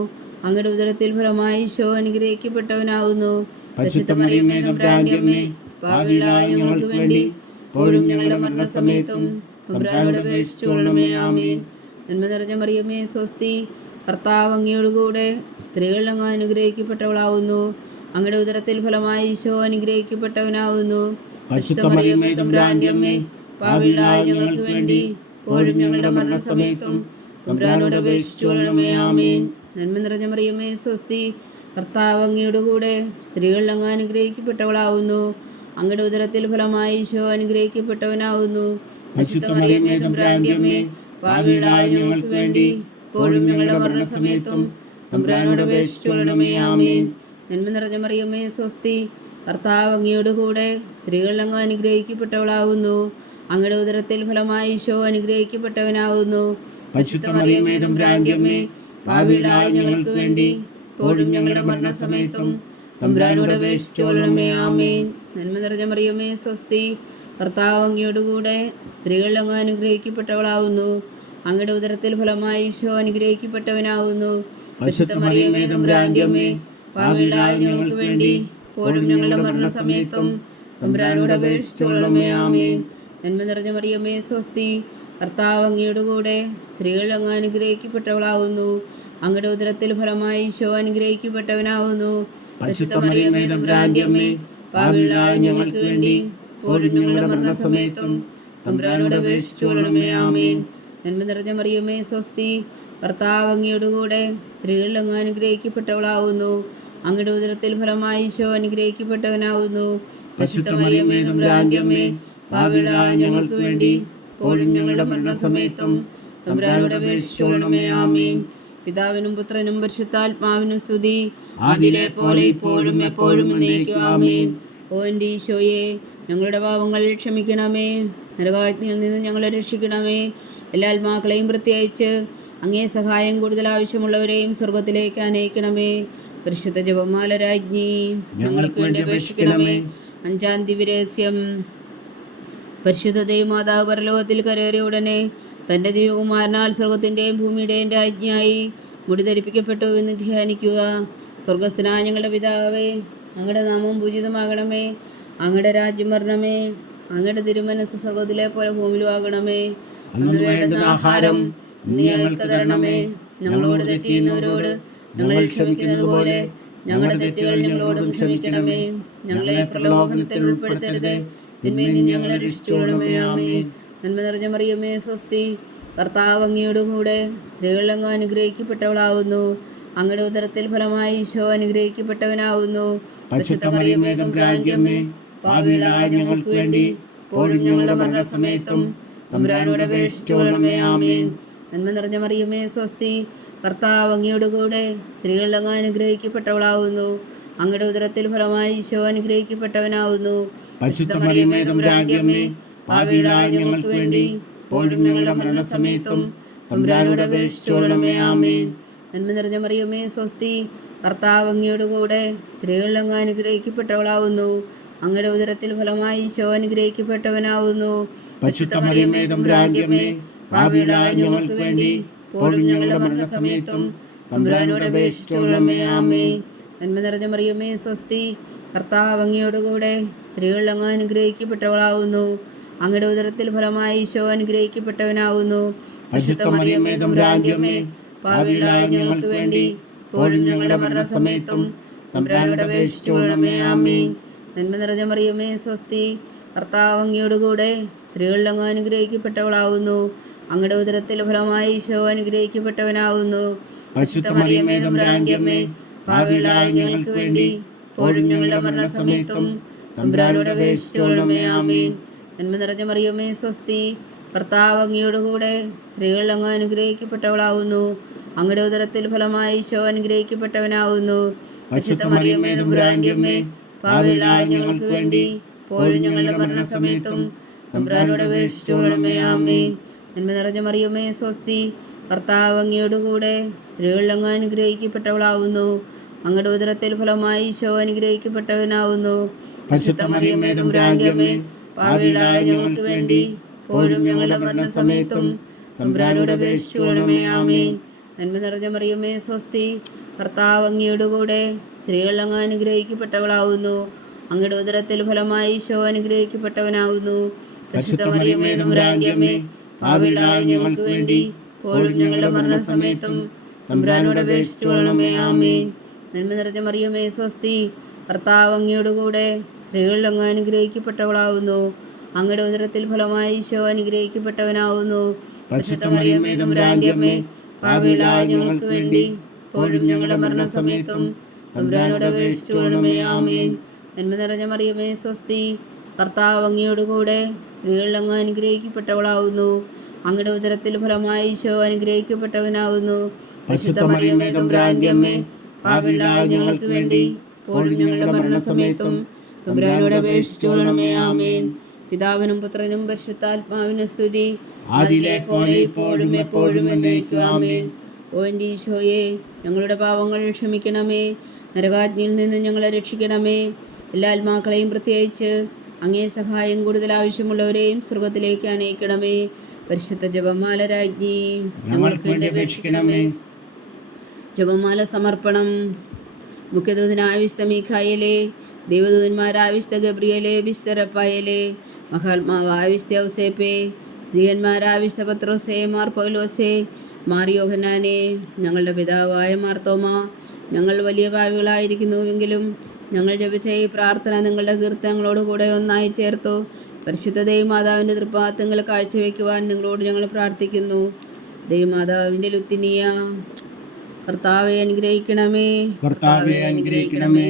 അങ്ങയുടെ ഉദരത്തിൽ ഫലമായി ഈശോ അനുഗ്രഹിക്കപ്പെട്ടവനാവുന്നു. പരിശുദ്ധ മറിയമേ തമ്പുരാന്റെ അമ്മേ, പാപികളായ ഞങ്ങൾക്ക് വേണ്ടി ഇപ്പോഴും ഞങ്ങളുടെ മരണസമയത്തും തമ്പുരാനോട് അപേക്ഷിച്ചുകൊള്ളണമേ. ആമേൻ. നന്മ നിറഞ്ഞ മറിയമേ സ്വസ്തി, കർത്താവ് അങ്ങയോടുകൂടെ സ്ത്രീകൾ അങ്ങ് അനുഗ്രഹിക്കപ്പെട്ടവളാവുന്നു. അങ്ങയുടെ ഉദരത്തിൽ ഫലമായി ഈശോ അനുഗ്രഹിക്കപ്പെട്ടവനാവുന്നു. പരിശുദ്ധ മറിയമേ തമ്പുരാന്റെ അമ്മേ, പാപികളായ ഞങ്ങൾക്ക് വേണ്ടി ഇപ്പോഴും ഞങ്ങളുടെ മരണസമയത്തും തമ്പുരാനോട് അപേക്ഷിച്ചുകൊള്ളണമേ. ആമേൻ. നന്മ നിറഞ്ഞ മറിയമേ സ്വസ്തി, കർത്താവ് അങ്ങയോടുകൂടെ സ്ത്രീകൾ അങ്ങ് അനുഗ്രഹിക്കപ്പെട്ടവളാവുന്നു. അങ്ങയുടെ ഉദരത്തിൽ ഫലമായി ഈശോ അനുഗ്രഹിക്കപ്പെട്ടവനാവുന്നു. പരിശുദ്ധ മറിയമേ തമ്പുരാന്റെ അമ്മേ, പാപികളായ ഞങ്ങൾക്ക് വേണ്ടി ഇപ്പോഴും ഞങ്ങളുടെ മരണസമയത്തും തമ്പുരാനോട് അപേക്ഷിച്ചുകൊള്ളണമേ. ആമേൻ. നന്മ നിറഞ്ഞ മറിയമേ സ്വസ്തി, കർത്താവ് അങ്ങയോടുകൂടെ സ്ത്രീകൾ അങ്ങ് അനുഗ്രഹിക്കപ്പെട്ടവളാവുന്നു. അങ്ങയുടെ ഉദരത്തിൽ ഫലമായി ഈശോ അനുഗ്രഹിക്കപ്പെട്ടവനാവുന്നു. പരിശുദ്ധ മറിയമേ തമ്പുരാന്റെ അമ്മേ, പാപികളായ ഞങ്ങൾക്ക് വേണ്ടി ഇപ്പോഴും ഞങ്ങളുടെ മരണസമയത്തും തമ്പുരാനോട് അപേക്ഷിച്ചുകൊള്ളണമേ. ആമേൻ. നന്മ നിറഞ്ഞ മറിയമേ സ്വസ്തി, കർത്താവ് അങ്ങയോടുകൂടെ സ്ത്രീകൾ അങ്ങ് അനുഗ്രഹിക്കപ്പെട്ടവളാവുന്നു. അങ്ങയുടെ ഉദരത്തിൽ ഫലമായി ഈശോ അനുഗ്രഹിക്കപ്പെട്ടവനാവുന്നു. പരിശുദ്ധ മറിയമേ തമ്പുരാന്റെ അമ്മേ, പാപികളായ ഞങ്ങൾക്ക് വേണ്ടി ഇപ്പോഴും ഞങ്ങളുടെ മരണസമയത്തും തമ്പുരാനോട് അപേക്ഷിച്ചുകൊള്ളണമേ. ആമേൻ. നന്മ നിറഞ്ഞ മറിയമേ സ്വസ്തി, കർത്താവ് അങ്ങയോടുകൂടെ സ്ത്രീകൾ അങ്ങ് അനുഗ്രഹിക്കപ്പെട്ടവളാവുന്നു. അങ്ങയുടെ ഉദരത്തിൽ ഫലമായി ഈശോ അനുഗ്രഹിക്കപ്പെട്ടവനാവുന്നു. പരിശുദ്ധ മറിയമേ തമ്പുരാന്റെ അമ്മേ, പാപികളായ ഞങ്ങൾക്ക് വേണ്ടി ഇപ്പോഴും ഞങ്ങളുടെ മരണസമയത്തും തമ്പുരാനോട് അപേക്ഷിച്ചുകൊള്ളണമേ. ആമേൻ. നന്മ നിറഞ്ഞ മറിയമേ സ്വസ്തി, കർത്താവ് അങ്ങയോടുകൂടെ സ്ത്രീകൾ അങ്ങ് അനുഗ്രഹിക്കപ്പെട്ടവളാവുന്നു. അങ്ങയുടെ ഉദരത്തിൽ ഫലമായി ഈശോ അനുഗ്രഹിക്കപ്പെട്ടവനാവുന്നു. പരിശുദ്ധ മറിയമേ തമ്പുരാന്റെ അമ്മേ, പാപികളായ ഞങ്ങൾക്ക് വേണ്ടി ഇപ്പോഴും ഞങ്ങളുടെ മരണസമയത്തും തമ്പുരാനോട് അപേക്ഷിച്ചുകൊള്ളണമേ. ആമേൻ. പിതാവിനും പുത്രനും പരിശുദ്ധാത്മാവിനും സ്തുതി, ആദിയിലെ പോലെ ഇപ്പോഴും എപ്പോഴും എന്നേക്കും. ആമേൻ. ഓ എൻ്റെ ഈശോയെ, ഞങ്ങളുടെ പാപങ്ങൾ ക്ഷമിക്കണമേ, നരകാജ്ഞയിൽ നിന്ന് ഞങ്ങളെ രക്ഷിക്കണമേ. എല്ലാ ആത്മാക്കളെയും പ്രത്യേകിച്ച് അങ്ങേ സഹായം കൂടുതൽ ആവശ്യമുള്ളവരെയും സ്വർഗത്തിലേക്ക് അനയിക്കണമേ. പരിശുദ്ധ ജപമാല രാജ്ഞി, ഞങ്ങൾക്ക് വേണ്ടി അപേക്ഷിക്കണമേ. അഞ്ചാം ദിവ്യരഹസ്യം. പരിശുദ്ധ ദൈവമാതാവ് പരലോകത്തിൽ കയറിയ ഉടനെ തൻ്റെ ദിവ്യകുമാരനാൽ സ്വർഗത്തിൻ്റെയും ഭൂമിയുടെയും രാജ്ഞിയായി മുടി ധരിപ്പിക്കപ്പെട്ടു എന്ന് ധ്യാനിക്കുക. സ്വർഗസ്ഥനായ ഞങ്ങളുടെ പിതാവേ, അങ്ങയുടെ നാമം പൂജിതമാകണമേ, അങ്ങയുടെ രാജ്യം വരണമേ, അങ്ങയുടെ തിരുമനസ്സ് സ്വർഗത്തിലെ പോലെ ഭൂമിയിലും ആകണമേ. അന്ന് വേണ്ടുന്ന ആഹാരം ഇന്ന് ഞങ്ങൾക്ക് തരണമേ. ഞങ്ങളോട് തെറ്റ് ചെയ്യുന്നവരോട് ഞങ്ങൾ ക്ഷമിക്കുന്നത് പോലെ ഞങ്ങളുടെ തെറ്റുകൾ ഞങ്ങളോടും ക്ഷമിക്കണമേ. ഞങ്ങളെ പ്രലോഭനത്തിൽ ഉൾപ്പെടുത്തരുത്, തിന്മയിൽ നിന്ന് ഞങ്ങളെ രക്ഷിച്ചുകൊള്ളണമേ. ആമേൻ. നന്മ നിറഞ്ഞ മറിയമേ സ്വസ്തി, കർത്താവ് അങ്ങയുടെ കൂടെ സ്ത്രീകൾ അങ്ങ് അനുഗ്രഹിക്കപ്പെട്ടവളാവുന്നു. അങ്ങയുടെ ഉദരത്തിൽ ഫലമായി ഈശോ അനുഗ്രഹിക്കപ്പെട്ടവനാവുന്നു. പരിശുദ്ധ മറിയമേ തമ്പുരാന്റെ അമ്മേ, പാപികളായ ഞങ്ങൾക്ക് വേണ്ടി ഇപ്പോഴും ഞങ്ങളുടെ മരണസമയത്തും തമ്പുരാനോട് അപേക്ഷിച്ചുകൊള്ളണമേ. ആമേൻ. നന്മ നിറഞ്ഞ മറിയമേ സ്വസ്തി, കർത്താവ് അങ്ങയുടെ കൂടെ സ്ത്രീകൾ അങ്ങ് അനുഗ്രഹിക്കപ്പെട്ടവളാവുന്നു. അങ്ങയുടെ ഉദരത്തിൽ ഫലമായി ഈശോ അനുഗ്രഹിക്കപ്പെട്ടവനാവുന്നു. പരിശുദ്ധ മറിയമേ തമ്പുരാന്റെ അമ്മേ, പാപികളായ ഞങ്ങൾക്ക് വേണ്ടി ഇപ്പോഴും ഞങ്ങളുടെ മരണസമയത്തും തമ്പുരാനോട് അപേക്ഷിച്ചുകൊള്ളണമേ. ആമേൻ. നന്മ നിറഞ്ഞ മറിയമേ സ്വസ്തി, കർത്താവ് അങ്ങയുടെ കൂടെ സ്ത്രീകൾ അങ്ങ് അനുഗ്രഹിക്കപ്പെട്ടവളാവുന്നു. അങ്ങയുടെ ഉദരത്തിൽ ഫലമായി ഈശോ അനുഗ്രഹിക്കപ്പെട്ടവനാവുന്നു. പരിശുദ്ധ മറിയമേ തമ്പുരാന്റെ അമ്മേ, പാപികളായ ഞങ്ങൾക്ക് വേണ്ടി ഇപ്പോഴും ഞങ്ങളുടെ മരണസമയത്തും തമ്പുരാനോട് അപേക്ഷിച്ചുകൊള്ളണമേ. ആമേൻ. നന്മ നിറഞ്ഞ മറിയമേ സ്വസ്തി, കർത്താവ് അങ്ങയുടെ കൂടെ സ്ത്രീകൾ അങ്ങ് അനുഗ്രഹിക്കപ്പെട്ടവളാവുന്നു. അങ്ങയുടെ ഉദരത്തിൽ ഫലമായി ഈശോ അനുഗ്രഹിക്കപ്പെട്ടവനാവുന്നു. പരിശുദ്ധ മറിയമേ തമ്പുരാന്റെ അമ്മേ, പാപികളായ ഞങ്ങൾക്ക് വേണ്ടി ഇപ്പോഴും ഞങ്ങളുടെ മരണസമയത്തും തമ്പുരാനോട് അപേക്ഷിച്ചുകൊള്ളണമേ. ആമേൻ. നന്മ നിറഞ്ഞ മറിയമേ സ്വസ്തി, കർത്താവ് അങ്ങയുടെ കൂടെ സ്ത്രീകൾ അങ്ങ് അനുഗ്രഹിക്കപ്പെട്ടവളാവുന്നു. അങ്ങയുടെ ഉദരത്തിൽ ഫലമായി ഈശോ അനുഗ്രഹിക്കപ്പെട്ടവനാവുന്നു. പരിശുദ്ധ മറിയമേ തമ്പുരാന്റെ അമ്മേ, പാപികളായ ഞങ്ങൾക്ക് വേണ്ടി ഇപ്പോഴും ഞങ്ങളുടെ മരണസമയത്തും തമ്പുരാനോട് അപേക്ഷിച്ചുകൊള്ളണമേ. ആമേൻ. നന്മ നിറഞ്ഞ മറിയമേ സ്വസ്തി, കർത്താവ് അങ്ങയുടെ കൂടെ സ്ത്രീകൾ അങ്ങ് അനുഗ്രഹിക്കപ്പെട്ടവളാവുന്നു. അങ്ങയുടെ ഉദരത്തിൽ ഫലമായി ഈശോ അനുഗ്രഹിക്കപ്പെട്ടവനാവുന്നു. പരിശുദ്ധ മറിയമേ തമ്പുരാന്റെ അമ്മേ, പാപികളായ ഞങ്ങൾക്ക് വേണ്ടി ഇപ്പോഴും ഞങ്ങളുടെ മരണസമയത്തും തമ്പുരാനോട് അപേക്ഷിച്ചുകൊള്ളണമേ. ആമേൻ. നന്മ നിറഞ്ഞ മറിയമേ സ്വസ്തി, കർത്താവ് അങ്ങയുടെ കൂടെ സ്ത്രീകൾ അങ്ങ് അനുഗ്രഹിക്കപ്പെട്ടവളാവുന്നു. അങ്ങയുടെ ഉദരത്തിൽ ഫലമായി ഈശോ അനുഗ്രഹിക്കപ്പെട്ടവനാവുന്നു. പരിശുദ്ധ മറിയമേ തമ്പുരാന്റെ അമ്മേ, പാപികളായ ഞങ്ങൾക്ക് വേണ്ടി ഇപ്പോഴും ഞങ്ങളുടെ മരണസമയത്തും തമ്പുരാനോട് അപേക്ഷിച്ചുകൊള്ളണമേ. ആമേൻ. നന്മ നിറഞ്ഞ മറിയമേ സ്വസ്തി, കർത്താവ് അങ്ങയുടെ കൂടെ സ്ത്രീകൾ അങ്ങ് അനുഗ്രഹിക്കപ്പെട്ടവളാവുന്നു. അങ്ങയുടെ ഉദരത്തിൽ ഫലമായി ഈശോ അനുഗ്രഹിക്കപ്പെട്ടവനാവുന്നു. പരിശുദ്ധ മറിയമേ തമ്പുരാന്റെ അമ്മേ, പാപികളായ ഞങ്ങൾക്ക് വേണ്ടി ഇപ്പോഴും ഞങ്ങളുടെ മരണസമയത്തും തമ്പുരാനോട് അപേക്ഷിച്ചുകൊള്ളണമേ. ആമേൻ. നന്മ നിറഞ്ഞ മറിയമേ സ്വസ്തി, കർത്താവ് അങ്ങയുടെ കൂടെ സ്ത്രീകൾ അങ്ങ് അനുഗ്രഹിക്കപ്പെട്ടവളാവുന്നു. അങ്ങയുടെ ഉദരത്തിൽ ഫലമായി ഈശോ അനുഗ്രഹിക്കപ്പെട്ടവനാവുന്നു. പരിശുദ്ധ മറിയമേ തമ്പുരാന്റെ അമ്മേ, പാപികളായ ഞങ്ങൾക്ക് വേണ്ടി ഇപ്പോഴും ഞങ്ങളുടെ മരണസമയത്തും തമ്പുരാനോട് അപേക്ഷിച്ചുകൊള്ളണമേ. ആമേൻ. നന്മ നിറഞ്ഞ മറിയമേ സ്വസ്തി, കർത്താവ് അങ്ങയുടെ കൂടെ സ്ത്രീകൾ അങ്ങ് അനുഗ്രഹിക്കപ്പെട്ടവളാവുന്നു. അങ്ങയുടെ ഉദരത്തിൽ ഫലമായി ഈശോ അനുഗ്രഹിക്കപ്പെട്ടവനാവുന്നു. പരിശുദ്ധ മറിയമേ തമ്പുരാന്റെ അമ്മേ, പാപികളായ ഞങ്ങൾക്ക് വേണ്ടി ഇപ്പോഴും ഞങ്ങളുടെ മരണസമയത്തും തമ്പുരാനോട് അപേക്ഷിച്ചുകൊള്ളണമേ. ആമേൻ. പിതാവിനും പുത്രനും പരിശുദ്ധാത്മാവിനും സ്തുതി, ആദിയിലെ പോലെ ഇപ്പോഴും എപ്പോഴും എന്നേക്കും. ആമേൻ. ഓ എൻ്റെ ഈശോയെ, ഞങ്ങളുടെ പാവങ്ങൾ ക്ഷമിക്കണമേ. നരകാഗ്നിയിൽ നിന്ന് ഞങ്ങളെ രക്ഷിക്കണമേ. എല്ലാ ആത്മാക്കളെയും പ്രത്യേകിച്ച് അങ്ങേ സഹായം കൂടുതൽ ആവശ്യമുള്ളവരെയും സ്വർഗത്തിലേക്ക് അനയിക്കണമേ. പരിശുദ്ധ ജപമാല രാജ്ഞി, ഞങ്ങൾക്ക് വേണ്ടി അപേക്ഷിക്കണമേ. ജപമാല സമർപ്പണം. മുഖ്യദൂതനായ വിശുദ്ധ മീഖായേലേ, ദൈവദൂതന്മാരായ വിശുദ്ധ ഗബ്രിയേലേ, വിശുദ്ധ റഫായേലേ, മഹാത്മാവായ വിശുദ്ധ ഔസേപ്പേ, സ്ത്രീയന്മാരായ വിശുദ്ധ പത്രോസേ, മാർ പൗലോസേ, മാർ യോഹന്നാനേ, ഞങ്ങളുടെ പിതാവായ മാർത്തോമ, ഞങ്ങൾ വലിയ പാപികളായിരിക്കുന്നുവെങ്കിലും ഞങ്ങൾ ജപിച്ച ഈ പ്രാർത്ഥന നിങ്ങളുടെ കീർത്തനങ്ങളോടുകൂടെ ഒന്നായി ചേർത്തു പരിശുദ്ധ ദൈവമാതാവിൻ്റെ തൃപ്പാദങ്ങൾ കാഴ്ചവെക്കുവാൻ നിങ്ങളോട് ഞങ്ങൾ പ്രാർത്ഥിക്കുന്നു. ദൈവമാതാവിൻ്റെ ലുത്തിനിയ, കർത്താവെ അനുഗ്രഹിക്കണമേ. കർത്താവെ അനുഗ്രഹിക്കണമേ.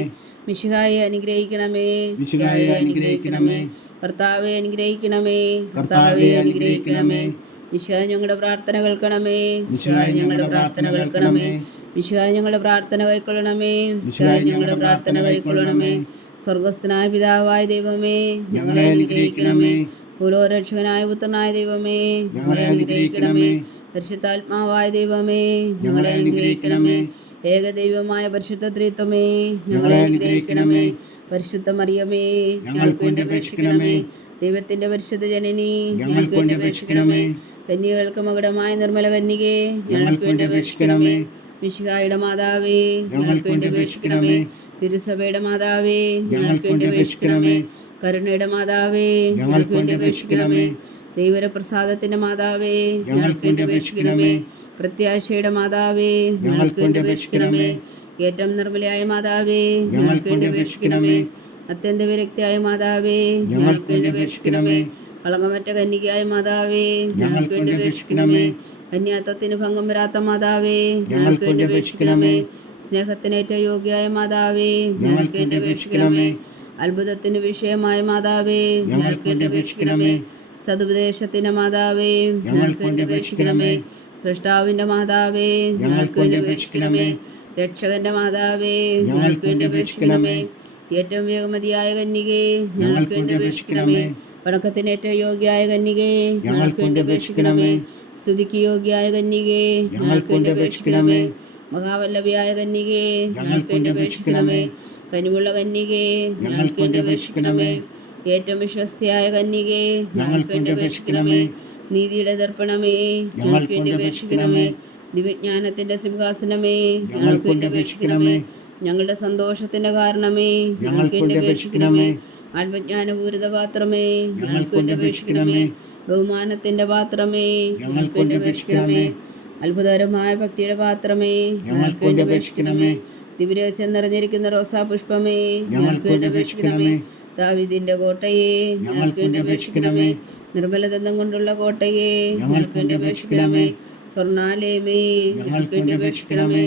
മിശിഹായെ അനുഗ്രഹിക്കണമേ. മിശിഹായെ അനുഗ്രഹിക്കണമേ. കർത്താവെ അനുഗ്രഹിക്കണമേ. കർത്താവെ അനുഗ്രഹിക്കണമേ. മിശിഹാ ഞങ്ങളുടെ പ്രാർത്ഥന കേൾക്കണമേ. മിശിഹാ ഞങ്ങളുടെ പ്രാർത്ഥന കേൾക്കണമേ. മിശിഹാ ഞങ്ങളുടെ പ്രാർത്ഥന കൈക്കൊള്ളണമേ. മിശിഹാ ഞങ്ങളുടെ പ്രാർത്ഥന കൈക്കൊള്ളണമേ. സ്വർഗസ്ഥനായ പിതാവായ ദൈവമേ, ഞങ്ങളെ അനുഗ്രഹിക്കണമേ. പൂർവരക്ഷകനായ പുത്രനായ ദൈവമേ, ഞങ്ങളെ അനുഗ്രഹിക്കണമേ. പരിശുദ്ധാത്മാവായ ദൈവമേ, ഞങ്ങളെ അനുഗ്രഹിക്കണമേ. ഏകദൈവമായ പരിശുദ്ധ ത്രിത്വമേ, ഞങ്ങളെ അനുഗ്രഹിക്കണമേ. പരിശുദ്ധ മറിയമേ, ഞങ്ങൾക്ക് വേണ്ടി അപേക്ഷിക്കണമേ. ദൈവത്തിന്റെ പരിശുദ്ധ ജനനി, ഞങ്ങൾക്ക് വേണ്ടി അപേക്ഷിക്കണമേ. കന്യകൾക്ക് മകുടമായ നിർമ്മല കന്യകേ, ഞങ്ങൾക്ക് വേണ്ടി അപേക്ഷിക്കണമേ. മിശിഹായുടെ മാതാവേ, ഞങ്ങൾക്ക് വേണ്ടി അപേക്ഷിക്കണമേ. തിരുസഭയുടെ മാതാവേ, ഞങ്ങൾക്ക് വേണ്ടി അപേക്ഷിക്കണമേ. കരുണയുടെ മാതാവേ, ഞങ്ങൾക്ക് വേണ്ടി അപേക്ഷിക്കണമേ. ദൈവപ്രസാദത്തിന്റെ മാതാവേ, ഞങ്ങൾക്ക് വേണ്ടി അപേക്ഷിക്കണമേ. പ്രത്യാശയുടെ മാതാവേ, ഞങ്ങൾക്ക് വേണ്ടി അപേക്ഷിക്കണമേ. ഏറ്റവും നിർമ്മലയായ മാതാവേ, ഞങ്ങൾക്ക് വേണ്ടി അപേക്ഷിക്കണമേ. അത്യന്ത വിരക്തിയായ മാതാവേ ഞങ്ങൾക്ക് വേണ്ടി അപേക്ഷിക്കണമേ. കളങ്കമറ്റ കന്യകയായ മാതാവേ ഞങ്ങൾക്ക് വേണ്ടി അപേക്ഷിക്കണമേ. കന്യാത്വത്തിന് ഭംഗം വരാത്ത മാതാവേ ഞങ്ങൾക്ക് വേണ്ടി അപേക്ഷിക്കണമേ. സ്നേഹത്തിനേറ്റ യോഗ്യയായ മാതാവേ ഞങ്ങൾക്ക് വേണ്ടി അപേക്ഷിക്കണമേ. അത്ഭുതത്തിന് വിഷയമായ മാതാവേ ഞങ്ങൾക്ക് വേണ്ടി അപേക്ഷിക്കണമേ. സതുപദേശത്തിന്റെ മാതാവേ ഞങ്ങൾക്ക് വേണ്ടി അപേക്ഷിക്കണമേ. സൃഷ്ടാവിന്റെ മാതാവേ ഞങ്ങൾക്ക് വേണ്ടി അപേക്ഷിക്കണമേ. രക്ഷകന്റെ മാതാവേ ഞങ്ങൾക്ക് വേണ്ടി അപേക്ഷിക്കണമേ. ഏറ്റവും വേഗമതിയായ കന്യകേ ഞങ്ങൾക്ക് വേണ്ടി അപേക്ഷിക്കണമേ. വണക്കത്തിനേറ്റ യോഗ്യായ കന്യകേ ഞങ്ങൾക്ക് വേണ്ടി അപേക്ഷിക്കണമേ. സ്തുതിക്ക് യോഗ്യായ കന്യകേ ഞങ്ങൾക്ക് വേണ്ടി അപേക്ഷിക്കണമേ. മഹാവല്ലഭിയായ കന്യകേ ഞങ്ങൾക്ക് വേണ്ടി അപേക്ഷിക്കണമേ. കനിവുള്ള കന്യകേ ഞങ്ങൾക്ക് വേണ്ടി അപേക്ഷിക്കണമേ. ഏറ്റവും വിശ്വസ്തയായ കന്യകേ ഞങ്ങൾക്ക് വേണ്ടി അപേക്ഷിക്കണമേ. നീതിയുടെ ദർപ്പണമേ ഞങ്ങൾക്ക് വേണ്ടി അപേക്ഷിക്കണമേ. ദിവ്യജ്ഞാനത്തിന്റെ സിംഹാസനമേ ഞങ്ങൾക്ക് വേണ്ടി അപേക്ഷിക്കണമേ. ഞങ്ങളുടെ സന്തോഷത്തിന്റെ കാരണമേ ഞങ്ങൾക്ക് വേണ്ടി അപേക്ഷിക്കണമേ. ആത്മജ്ഞാനപൂരിത പാത്രമേ ഞങ്ങൾക്ക് വേണ്ടി അപേക്ഷിക്കണമേ. ബഹുമാനത്തിന്റെ പാത്രമേ ഞങ്ങൾക്ക് വേണ്ടി അപേക്ഷിക്കണമേ. അത്ഭുതകരമായ ഭക്തിയുടെ പാത്രമേ ഞങ്ങൾക്ക് വേണ്ടി അപേക്ഷിക്കണമേ. ദിവ്യരഹസ്യം നിറഞ്ഞിരിക്കുന്ന റോസാ പുഷ്പമേ ഞങ്ങൾക്ക് വേണ്ടി അപേക്ഷിക്കണമേ. ദാവീദിന്റെ കോട്ടയെ ഞങ്ങൾക്ക് വേണ്ടി അപേക്ഷിക്കണമേ. നിർമ്മലദന്തം കൊണ്ടുള്ള കോട്ടയെ ഞങ്ങൾക്ക് വേണ്ടി അപേക്ഷിക്കണമേ. സ്വർണാലയമേ ഞങ്ങൾക്ക് വേണ്ടി അപേക്ഷിക്കണമേ.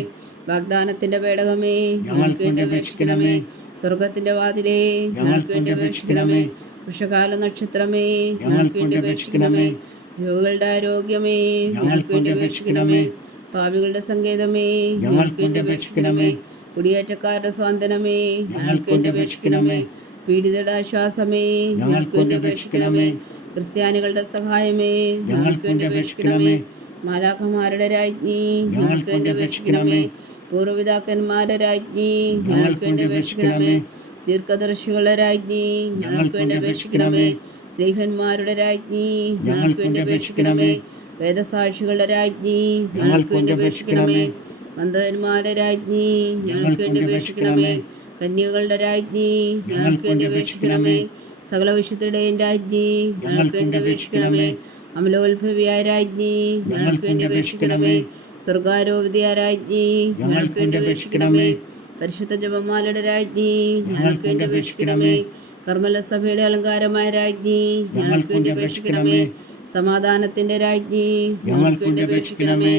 വാഗ്ദാനത്തിന്റെ പേടകമേ ഞങ്ങൾക്ക് വേണ്ടി അപേക്ഷിക്കണമേ. സ്വർഗത്തിന്റെ വാതിലേ ഞങ്ങൾക്ക് വേണ്ടി അപേക്ഷിക്കണമേ. വൃഷകാല നക്ഷത്രമേ ഞങ്ങൾക്ക് വേണ്ടി അപേക്ഷിക്കണമേ. രോഗികളുടെ ആരോഗ്യമേ ഞങ്ങൾക്ക് വേണ്ടി അപേക്ഷിക്കണമേ. പാപികളുടെ സങ്കേതമേ ഞങ്ങൾക്ക് വേണ്ടി അപേക്ഷിക്കണമേ. കുടിയേറ്റക്കാരുടെ സ്വാന്തനമേ ഞങ്ങൾക്ക് വേണ്ടി അപേക്ഷിക്കണമേ. പീഡിതരുടെ ആശ്വാസമേ ഞങ്ങൾക്ക് വേണ്ടി അപേക്ഷിക്കണമേ. ക്രിസ്ത്യാനികളുടെ സഹായമേ ഞങ്ങൾക്ക് വേണ്ടി അപേക്ഷിക്കണമേ. മാലാഖമാരുടെ രാജ്ഞി ഞങ്ങൾക്ക് വേണ്ടി അപേക്ഷിക്കണമേ. പൂർവ്വപിതാക്കന്മാരുടെ രാജ്ഞി ഞങ്ങൾക്ക് വേണ്ടി അപേക്ഷിക്കണമേ. ദീർഘദർശികളുടെ രാജ്ഞി ഞങ്ങൾക്ക് വേണ്ടി അപേക്ഷിക്കണമേ. സ്നേഹന്മാരുടെ രാജ്ഞി ഞങ്ങൾക്ക് വേണ്ടി അപേക്ഷിക്കണമേ. വേദസാക്ഷികളുടെ രാജ്ഞി ഞങ്ങൾക്ക് വേണ്ടി അപേക്ഷിക്കണമേ. മന്ദന്മാരുടെ രാജ്ഞി ഞങ്ങൾക്ക് വേണ്ടി അപേക്ഷിക്കണമേ. കന്യകളുടെ രാജ്ഞി ഞങ്ങൾക്ക് വേണ്ടി അപേക്ഷിക്കണമേ. സകല വിശുദ്ധരുടെയും രാജ്ഞി ഞങ്ങൾക്ക് വേണ്ടി അപേക്ഷിക്കണമേ. അമലോത്ഭവിയായ രാജ്ഞി ഞങ്ങൾക്ക് വേണ്ടി അപേക്ഷിക്കണമേ. സ്വർഗാരോപിതയായ രാജ്ഞി ഞങ്ങൾക്ക് വേണ്ടി അപേക്ഷിക്കണമേ. പരിശുദ്ധ ജപമാലയുടെ രാജ്ഞി ഞങ്ങൾക്ക് വേണ്ടി അപേക്ഷിക്കണമേ. കർമ്മല സഭയുടെ അലങ്കാരമായ രാജ്ഞി ഞങ്ങൾക്ക് വേണ്ടി അപേക്ഷിക്കണമേ. സമാധാനത്തിന്റെ രാജ്ഞി ഞങ്ങൾക്ക് വേണ്ടി അപേക്ഷിക്കണമേ.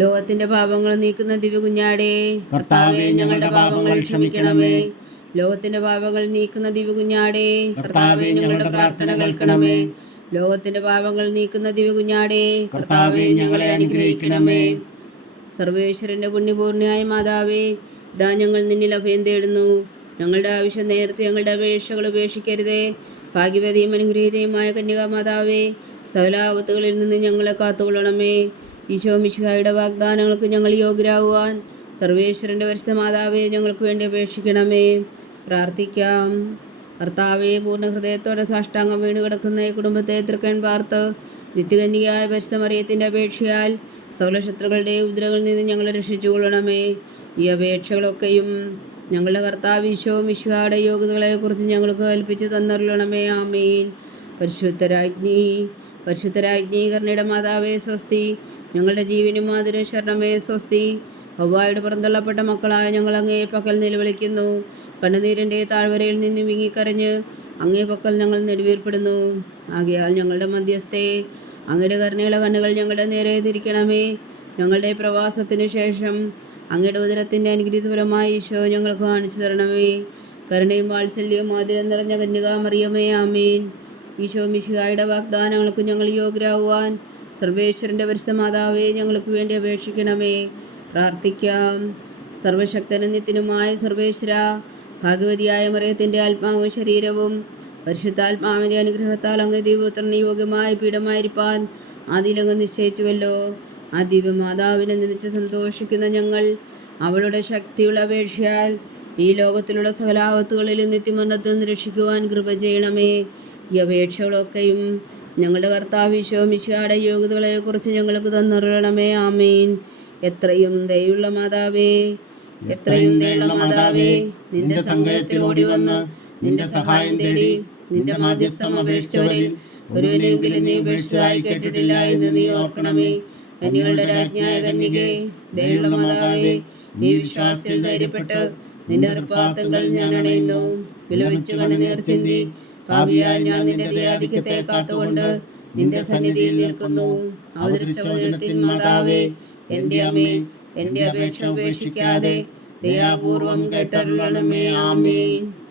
ലോകത്തിന്റെ പാപങ്ങൾ നീക്കുന്ന ദിവ്യകുഞ്ഞാടേ കർത്താവേ, ഞങ്ങളുടെ പാപങ്ങൾ ക്ഷമിക്കണമേ. ലോകത്തിന്റെ പാപങ്ങൾ നീക്കുന്ന ദിവ്യകുഞ്ഞാടേ കർത്താവേ, ഞങ്ങളുടെ പ്രാർത്ഥന കേൾക്കണമേ. ലോകത്തിന്റെ പാപങ്ങൾ നീക്കുന്ന ദിവ്യകുഞ്ഞാടേ കർത്താവേ, ഞങ്ങളെ അനുഗ്രഹിക്കണമേ. സർവേശ്വരന്റെ പുണ്യപൂർണ്ണയായ മാതാവേ, ഇതാ ഞങ്ങൾ നിന്നിൽ അഭയം തേടുന്നു. ഞങ്ങളുടെ ആവശ്യം നേരത്തെ ഞങ്ങളുടെ അപേക്ഷകൾ ഉപേക്ഷിക്കരുതേ. ഭാഗ്യവതിയും അനുഗ്രഹീതയുമായ കന്യകാമാതാവേ, സകലാപത്തുകളിൽ നിന്ന് ഞങ്ങളെ കാത്തുകൊള്ളണമേ. ഈശോ മിശിഹായുടെ വാഗ്ദാനങ്ങൾക്ക് ഞങ്ങൾ യോഗ്യരാകുവാൻ സർവേശ്വരന്റെ പരിശുദ്ധ മാതാവേ, ഞങ്ങൾക്ക് വേണ്ടി അപേക്ഷിക്കണമേ. പ്രാർത്ഥിക്കാം. കർത്താവെ, പൂർണ്ണ ഹൃദയത്തോടെ സാഷ്ടാംഗം വീണ് കിടക്കുന്ന ഈ കുടുംബത്തെ തൃക്കൺ പാർത്ത് നിത്യകന്യകയായ പരിശുദ്ധ മറിയത്തിന്റെ അപേക്ഷയാൽ സകല ശത്രുക്കളുടെ ഉപദ്രവങ്ങളിൽ നിന്ന് ഞങ്ങളെ രക്ഷിച്ചുകൊള്ളണമേ. ഈ അപേക്ഷകളൊക്കെയും ഞങ്ങളുടെ കർത്താവ് ഈശോ മിശിഹായുടെ യോഗ്യതകളെക്കുറിച്ച് ഞങ്ങൾക്ക് കൽപ്പിച്ചു തന്നരുളണമേ. ആമീൻ. പരിശുദ്ധരാജ്ഞി കരുണയുടെ മാതാവേ സ്വസ്തി. ഞങ്ങളുടെ ജീവനും മാതിരും ശരണമേ സ്വസ്തി. ഹവ്വായുടെ പുറന്തള്ളപ്പെട്ട മക്കളായ ഞങ്ങൾ അങ്ങേ പക്കൽ നിലവിളിക്കുന്നു. കണ്ണുനീരിൻ്റെ താഴ്വരയിൽ നിന്ന് വിങ്ങിക്കരഞ്ഞ് അങ്ങേ പക്കൽ ഞങ്ങൾ നെടുവീർപ്പെടുന്നു. ആകയാൽ ഞങ്ങളുടെ മധ്യസ്ഥേ, അങ്ങയുടെ കരുണയുള്ള കണ്ണുകൾ ഞങ്ങളുടെ നേരെ തിരിക്കണമേ. ഞങ്ങളുടെ പ്രവാസത്തിനു ശേഷം അങ്ങയുടെ ഉദരത്തിൻ്റെ അനുഗ്രഹീത ഫലമായി ഈശോ ഞങ്ങൾക്ക് കാണിച്ചു തരണമേ. കരുണയും വാത്സല്യവും ആദരം നിറഞ്ഞ കന്യകാമറിയമേ, ആമീൻ. ഈശോ മിശിഹായുടെ വാഗ്ദാനങ്ങൾക്ക് ഞങ്ങൾ യോഗ്യരാകുവാൻ സർവേശ്വരൻ്റെ പരിശുദ്ധ മാതാവേ, ഞങ്ങൾക്ക് വേണ്ടി അപേക്ഷിക്കണമേ. പ്രാർത്ഥിക്കാം. സർവശക്തനും നിത്യനുമായ സർവേശ്വര, ഭാഗ്യവതിയായ മറിയത്തിൻ്റെ ആത്മാവും ശരീരവും പരിശുദ്ധാത്മാവിൻ്റെ അനുഗ്രഹത്താൽ അങ്ങ് ദൈവപുത്രന് യോഗ്യമായ പീഠമായിരിക്കാൻ ആദിയിലങ്ങ് നിശ്ചയിച്ചുവല്ലോ. ആ ദിവ്യമാതാവിനെ നിന്നിച്ച് സന്തോഷിക്കുന്ന ഞങ്ങൾ അവളുടെ ശക്തിയുള്ള അപേക്ഷയാൽ ഈ ലോകത്തിലുള്ള സകലാപത്തുകളിലും നിത്യമരണത്തിൽ നിന്ന് രക്ഷിക്കുവാൻ കൃപ ചെയ്യണമേ. ഈ അപേക്ഷകളൊക്കെയും ഞങ്ങളുടെ കർത്താവ് ഈശോ മിശിഹായുടെ യോഗ്യതകളെക്കുറിച്ച് ഞങ്ങൾക്ക് തന്നരുളണമേ. ആമീൻ. എത്രയും ദയുള്ള മാതാവേ, എത്രയും ദയുള്ള മാതാവേ, നിന്റെ സങ്കേതത്തിൽ ഓടി വന്ന് നിന്റെ സഹായം തേടി നിന്റെ മാധ്യസ്ഥം അപേക്ഷിച്ചവരിൽ ഒരുവനെങ്കിലും നീ ഉപേക്ഷിച്ചതായി കേട്ടിട്ടില്ല എന്ന് നീ ഓർക്കണമേ. കന്യകളുടെ രാജ്ഞിയായ കന്യകേ, ദയുള്ള മാതാവേ, ഈ വിശ്വാസത്തിൽ ധൈര്യപ്പെട്ട് നിന്റെ തൃപ്പാദങ്ങൾ ഞാൻ അണയുന്നു. വിലപിച്ചു കണ്ണുനീർ ചിന്തി പാപിയായ ഞാൻ നിന്റെ ദയാധിക്യത്തെ കാത്തുകൊണ്ട് നിന്റെ സന്നിധിയിൽ നിൽക്കുന്നു. അവതരിച്ച വചനത്തിൻ മാതാവേ, എന്റെ അമ്മേ, എന്റെ അപേക്ഷ ഉപേക്ഷിക്കാതെ ദയാപൂർവം കേട്ടരുളണമേ. ആമേൻ.